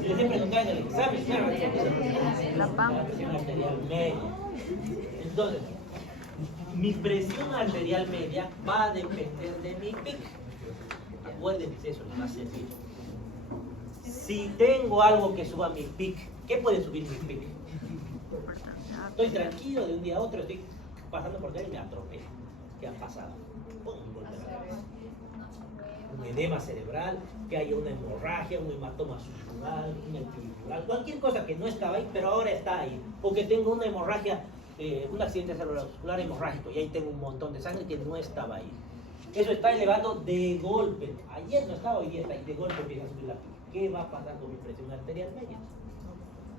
Si les he preguntado en el examen, claro, La PAM. la presión arterial media. Entonces, mi presión arterial media va a depender de mi PIC. Acuérdense, eso les va a servir. Si tengo algo que suba mi PIC, ¿qué puede subir mi PIC? Estoy tranquilo de un día a otro, estoy pasando por ahí y me atropella. ¿Qué ha pasado? ¡Pum! Un golpe en la cabeza. Un edema cerebral, que haya una hemorragia, un hematoma subdural, una epidural, cualquier cosa que no estaba ahí, pero ahora está ahí. O que tengo una hemorragia, un accidente cerebrovascular hemorrágico, y ahí tengo un montón de sangre que no estaba ahí. Eso está elevado de golpe. Ayer no estaba, hoy día está ahí. De golpe empieza a subir la PIC. ¿Qué va a pasar con mi presión arterial media?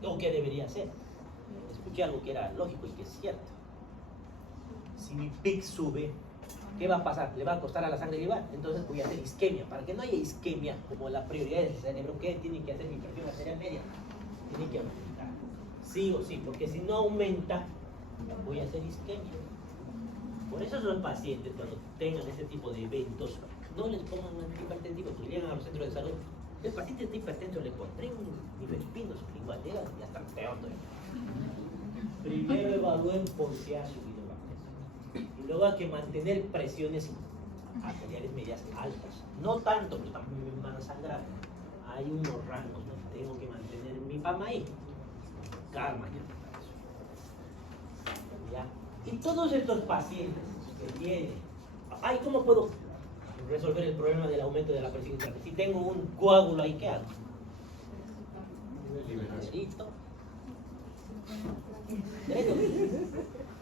¿O qué debería ser? Escuché algo que era lógico y que es cierto. Si mi PIC sube, ¿qué va a pasar? ¿Le va a costar a la sangre llevar? Entonces voy a hacer isquemia. Para que no haya isquemia, como la prioridad del cerebro, ¿qué tiene que hacer mi presión arterial media? Tiene que aumentar. Sí o sí, porque si no aumenta, voy a hacer isquemia. Por eso los pacientes, cuando tengan ese tipo de eventos, no les pongan antihipertensivos, porque llegan a los centros de salud. El paciente está hipertenso, le pondré un nifedipino, sublingual, y hasta peor todavía. Primero evalúen por qué ha subido la presión. Y luego hay que mantener presiones arteriales medias altas. No tanto, pero tampoco me van a sangrar. Hay unos rangos, ¿no? Tengo que mantener mi PAM ahí. Calma, ya. Y todos estos pacientes que tienen, ay, ¿cómo puedo resolver el problema del aumento de la presión intracraneal? Si tengo un coágulo ahí, ¿qué hago? Listo.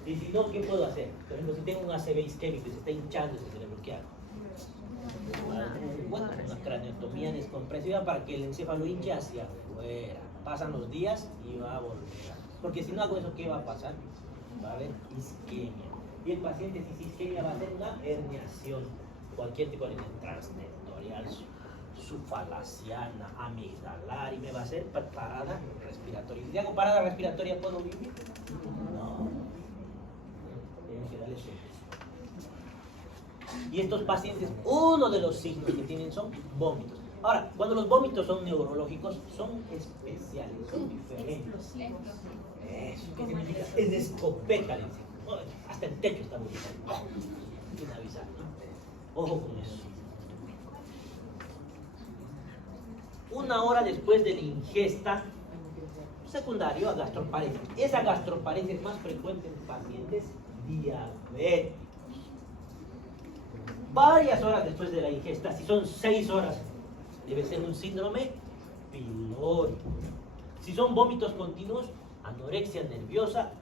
Y si no, ¿qué puedo hacer? Por ejemplo, si tengo un ACV isquémico y se está hinchando, se le bloquea. Bueno, una craneotomía descompresiva para que el encéfalo hinche hacia afuera. Pasan los días y va a volver. Porque si no hago eso, ¿qué va a pasar? Va a haber isquemia. Y el paciente, si es isquemia, va a hacer una herniación. Cualquier tipo de hernia transdentorial, sufalaciana, amigdalar, y me va a hacer parada respiratoria. Si hago parada respiratoria, ¿puedo vivir? No. Tengo que darle suerte. Y estos pacientes, uno de los signos que tienen son vómitos. Ahora, cuando los vómitos son neurológicos, son especiales, son diferentes. Eso, ¿qué significa? Es de escopeta, le dicen. Hasta el techo está vomitando. Sin avisar, ¿no? Ojo con eso. 1 hora después de la ingesta, secundario a gastroparesia. Esa gastroparesia es más frecuente en pacientes diabéticos. Varias horas después de la ingesta, si son 6 horas, debe ser un síndrome pilórico. Si son vómitos continuos, anorexia nerviosa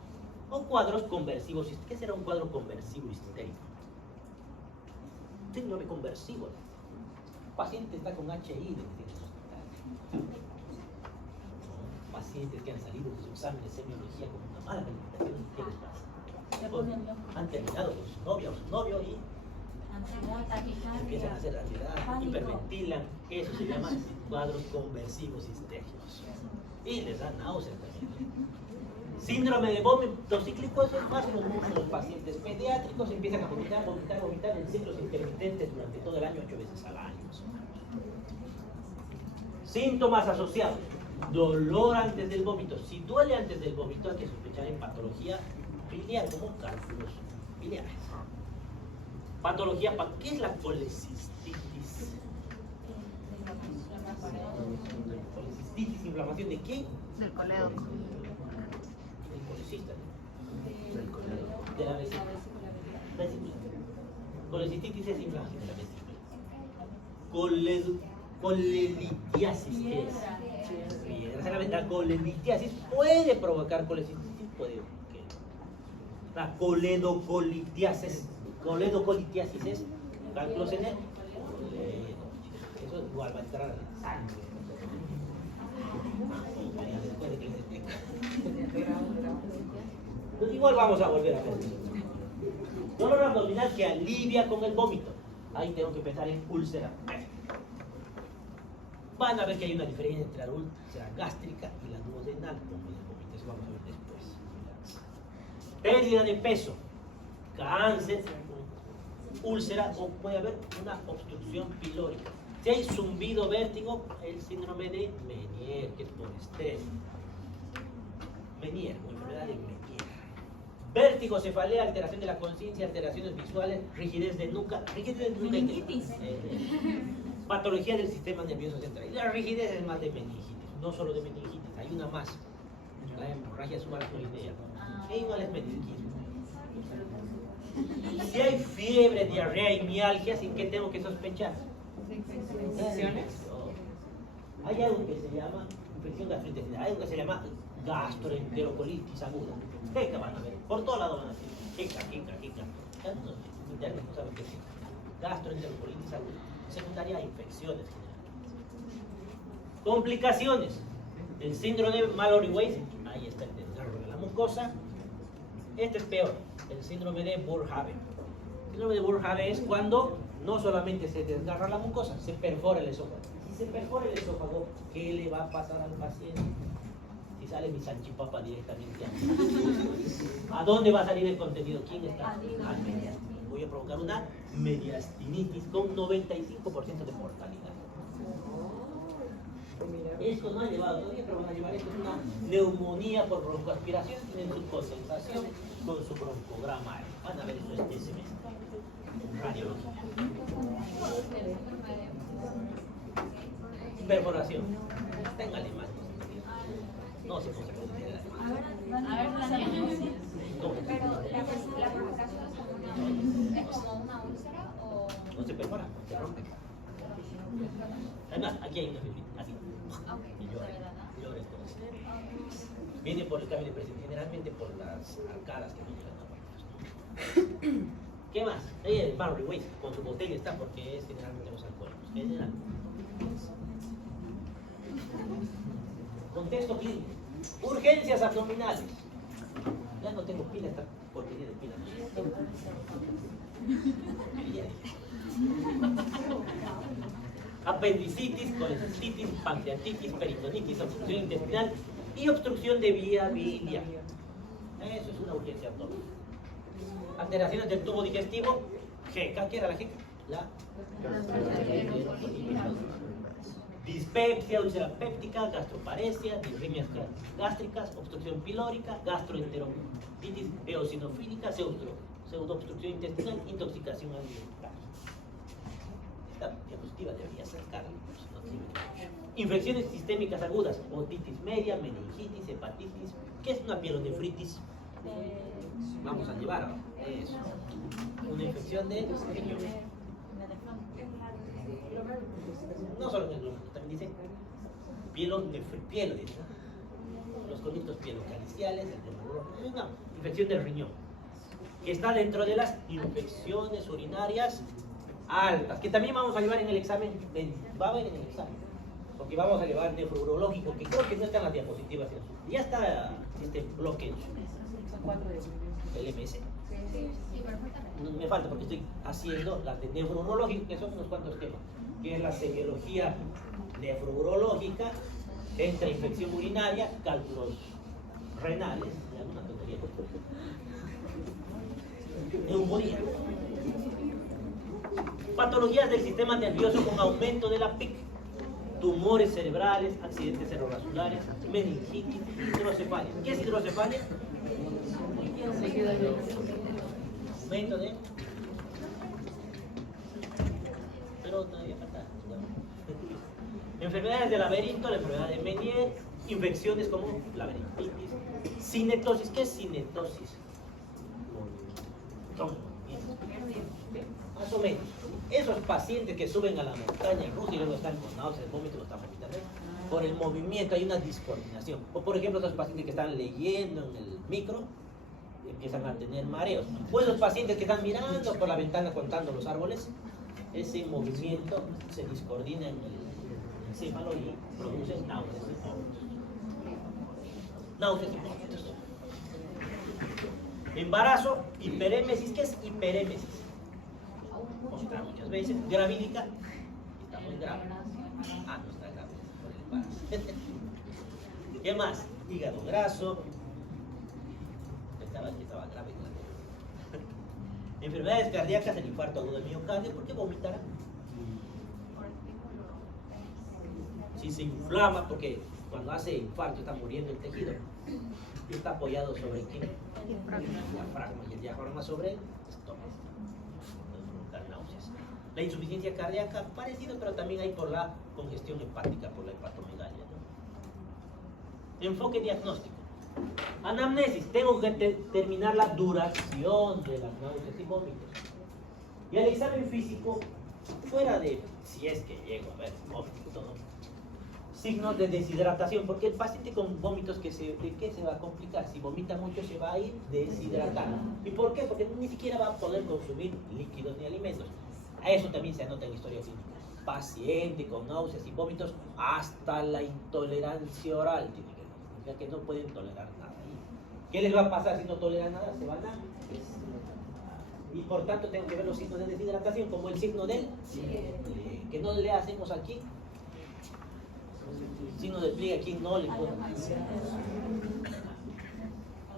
o cuadros conversivos. ¿Qué será un cuadro conversivo histérico? Síndrome conversivo. El paciente está con HI pacientes que han salido de su examen de semiología con una mala calificación, ¿qué les pasa? Han terminado con su novia o su novio y empiezan a hacer ansiedad, hiperventilan. Eso se llama cuadros conversivos histéricos. Y les da náuseas también. Síndrome de vómito cíclico es más común en los pacientes pediátricos. Empiezan a vomitar en ciclos intermitentes durante todo el año, 8 veces al año. Síntomas asociados. Dolor antes del vómito. Si duele antes del vómito, hay que sospechar en patología biliar, como cálculos biliares. Patología, ¿qué es la colecistitis? Colecistitis, inflamación de quién? Del coledo. Del colecista. De la vesícula. Colecistitis es inflamación de la vesícula. Colelitiasis, ¿qué es? La colelitiasis puede provocar colecistitis, puede. La coledocolitiasis es cálculos en el coledo. Eso igual va a entrar a la sangre. Pues igual vamos a volver a ver. Dolor abdominal que alivia con el vómito. Ahí tengo que pensar en úlcera. Van a ver que hay una diferencia entre la úlcera gástrica y la duodenal con el vómito. Eso vamos a ver después. Pérdida de peso, cáncer, úlcera o puede haber una obstrucción pilórica. Si hay zumbido, vértigo, el síndrome de Meniere, que es por estrés. Meniere, o enfermedad de Meniere. Vértigo, cefalea, alteración de la conciencia, alteraciones visuales, rigidez de nuca. Rigidez de nuca. Meningitis. Patología del sistema nervioso central. Y la rigidez es más de meningitis, no solo de meningitis, hay una más, la hemorragia subaracnoidea. Igual es meningitis. Si hay fiebre, diarrea y mialgia, ¿sin qué tengo que sospechar? Infecciones. Hay algo que se llama infección gastrointestinal, hay algo que se llama gastroenterocolitis aguda. ¿Qué van a ver? Por todos lados van a decir, jica. Algunos internos no saben qué es gastroenterocolitis aguda. Secundaria a infecciones generales. Complicaciones. El síndrome de Mallory-Weiss, ahí está el desgarro de la mucosa. Este es peor, el síndrome de Boerhaave. El síndrome de Boerhaave es cuando no solamente se desgarra la mucosa, se perfora el esófago. Si se perfora el esófago, ¿qué le va a pasar al paciente? Si sale mi salchipapa directamente ¿a dónde va a salir el contenido? ¿Quién está? Voy a provocar una mediastinitis con 95% de mortalidad. Esto no ha llevado todavía, pero van a llevar esto. Es una neumonía por broncoaspiración. Tienen su concentración con su broncograma. Van a ver esto este semestre. Radiología. Perforación. Téngale más. No se puede considerar. A ver, pero la provocación es como una úlcera o... No se perfora, se rompe. Además, aquí hay una fibrita, así. Y llora el corazón. Viene por el cambio de presión, generalmente por las arcadas que no llegan a partir. ¿Qué más? Ahí el Barry Weiss con su botella está porque es generalmente los alcohólicos. General. Contexto clínico. Urgencias abdominales. Ya no tengo pila, esta porquería de pila. Apendicitis, colecistitis, pancreatitis, peritonitis, obstrucción intestinal y obstrucción de vía biliar. Eso es una urgencia abdominal. Alteraciones del tubo digestivo, GK, ¿qué era la GK? La dispepsia, úlcera péptica, gastroparesia, disritmias gástricas, obstrucción pilórica, gastroenterititis eosinofílica, pseudoobstrucción intestinal, intoxicación alimentaria. Esta diapositiva debería ser carga. Infecciones sistémicas agudas, otitis media, meningitis, hepatitis. ¿Qué es una pielonefritis? Vamos a llevar eso. Una infección de riñón. No solo en el glóbulo, también dice pielonefritis, ¿no? Los conductos pielocaliciales, una infección del riñón, que está dentro de las infecciones urinarias altas, que también vamos a llevar en el examen, va a haber en el examen, porque vamos a llevar nefrológico, que creo que no están las diapositivas, ya está este bloque en el MS. Me falta porque estoy haciendo las de nefrológico, que son unos cuantos temas, que es la semiología nefrológica, entre infección urinaria, cálculos renales, y alguna tontería, neumonía. Patologías del sistema nervioso con aumento de la PIC, tumores cerebrales, accidentes cerebrovasculares, meningitis, hidrocefalia. ¿Qué es hidrocefalia? Aumento de... Pero todavía falta. Enfermedades del laberinto, la enfermedad de Menier, infecciones como laberintitis, cinetosis. ¿Qué es cinetosis? Más o menos. Esos pacientes que suben a la montaña rusa y luego están con náuseas, vómitos, lo están vomitando, por el movimiento hay una descoordinación. O por ejemplo, esos pacientes que están leyendo en el micro empiezan a tener mareos. O esos pacientes que están mirando por la ventana contando los árboles, ese movimiento se discoordina en el encéfalo y produce náuseas y vómitos. Náuseas y vómitos. Embarazo, hiperémesis. ¿Qué es hiperémesis? Mostrar muchas veces, gravídica, está muy grave. Ah, no está grave, por el embarazo. ¿Qué más? Hígado graso. Pensaba que estaba grave. Enfermedades cardíacas, el infarto agudo del miocardio, ¿por qué vomitará? Si se inflama, porque cuando hace infarto está muriendo el tejido, y está apoyado sobre qué? El diafragma, y el diafragma sobre el estómago. Náuseas. La insuficiencia cardíaca, parecido, pero también hay por la congestión hepática, por la hepatomegalia, ¿no? Enfoque diagnóstico. Anamnesis, tengo que determinar la duración de las náuseas y vómitos. Y el examen físico, fuera de, si es que llego a ver vómito, ¿no? Signos de deshidratación, porque el paciente con vómitos, ¿de qué se va a complicar? Si vomita mucho se va a ir deshidratado. ¿Y por qué? Porque ni siquiera va a poder consumir líquidos ni alimentos. A eso también se anota en la historia clínica. Paciente con náuseas y vómitos hasta la intolerancia oral tiene que ver. O sea que no pueden tolerar nada. ¿Qué les va a pasar si no toleran nada? Se van a deshidratar. Y por tanto tengo que ver los signos de deshidratación como el signo del que no le hacemos aquí. El signo del pliegue aquí no le puedo.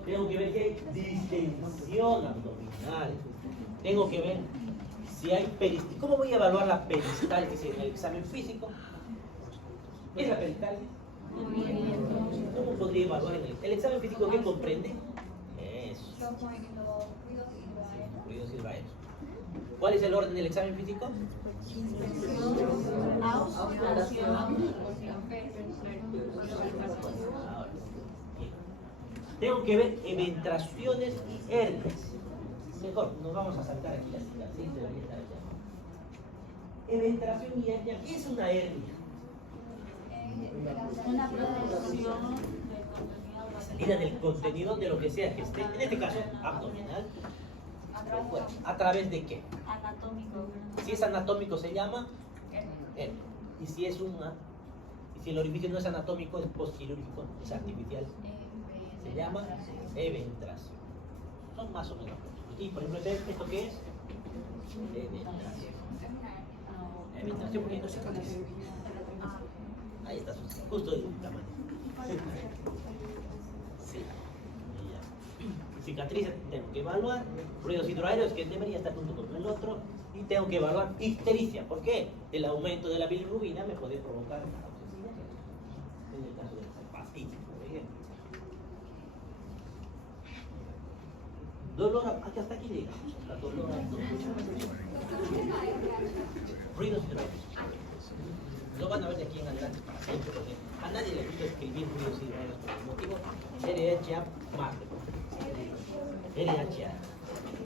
Tengo que ver que hay distensión abdominal. Tengo que ver si hay peristalsis. ¿Cómo voy a evaluar la peristalsis en el examen físico? ¿Qué es la peristalsis? ¿Cómo podría evaluar en el examen físico? ¿Qué comprende? Eso. Ruidos y rayos. ¿Cuál es el orden del examen físico? Tengo que ver eventraciones y hernias. Mejor, nos vamos a saltar aquí las citas. Sí, debería estar allá. Eventración y hernia. ¿Qué es una hernia? Una producción del contenido Salida del contenido de lo que sea que esté, en este caso abdominal, ¿a través de qué? anatómico. Si es anatómico se llama hernia. Y si es y si el orificio no es anatómico, es postquirúrgico, es artificial, se llama eventración. Son más o menos. Y por ejemplo, ¿esto qué es? Eventración. Eventración porque no se cicatriz. Ahí está, justo el tamaño. Sí. Y ya. Cicatrices tengo que evaluar, ruidos hidroaéreos que debería estar junto con el otro, y tengo que evaluar ictericia. ¿Por qué? El aumento de la bilirrubina me puede provocar náuseas. En el caso de la hepatitis, por ejemplo. Dolor, hasta aquí llegamos. La dolor ruidos hidroaéreos. Lo van a ver de aquí en adelante para siempre, porque a nadie le gusta escribir ruidos hidroaéreos por el motivo LHA más. LHA.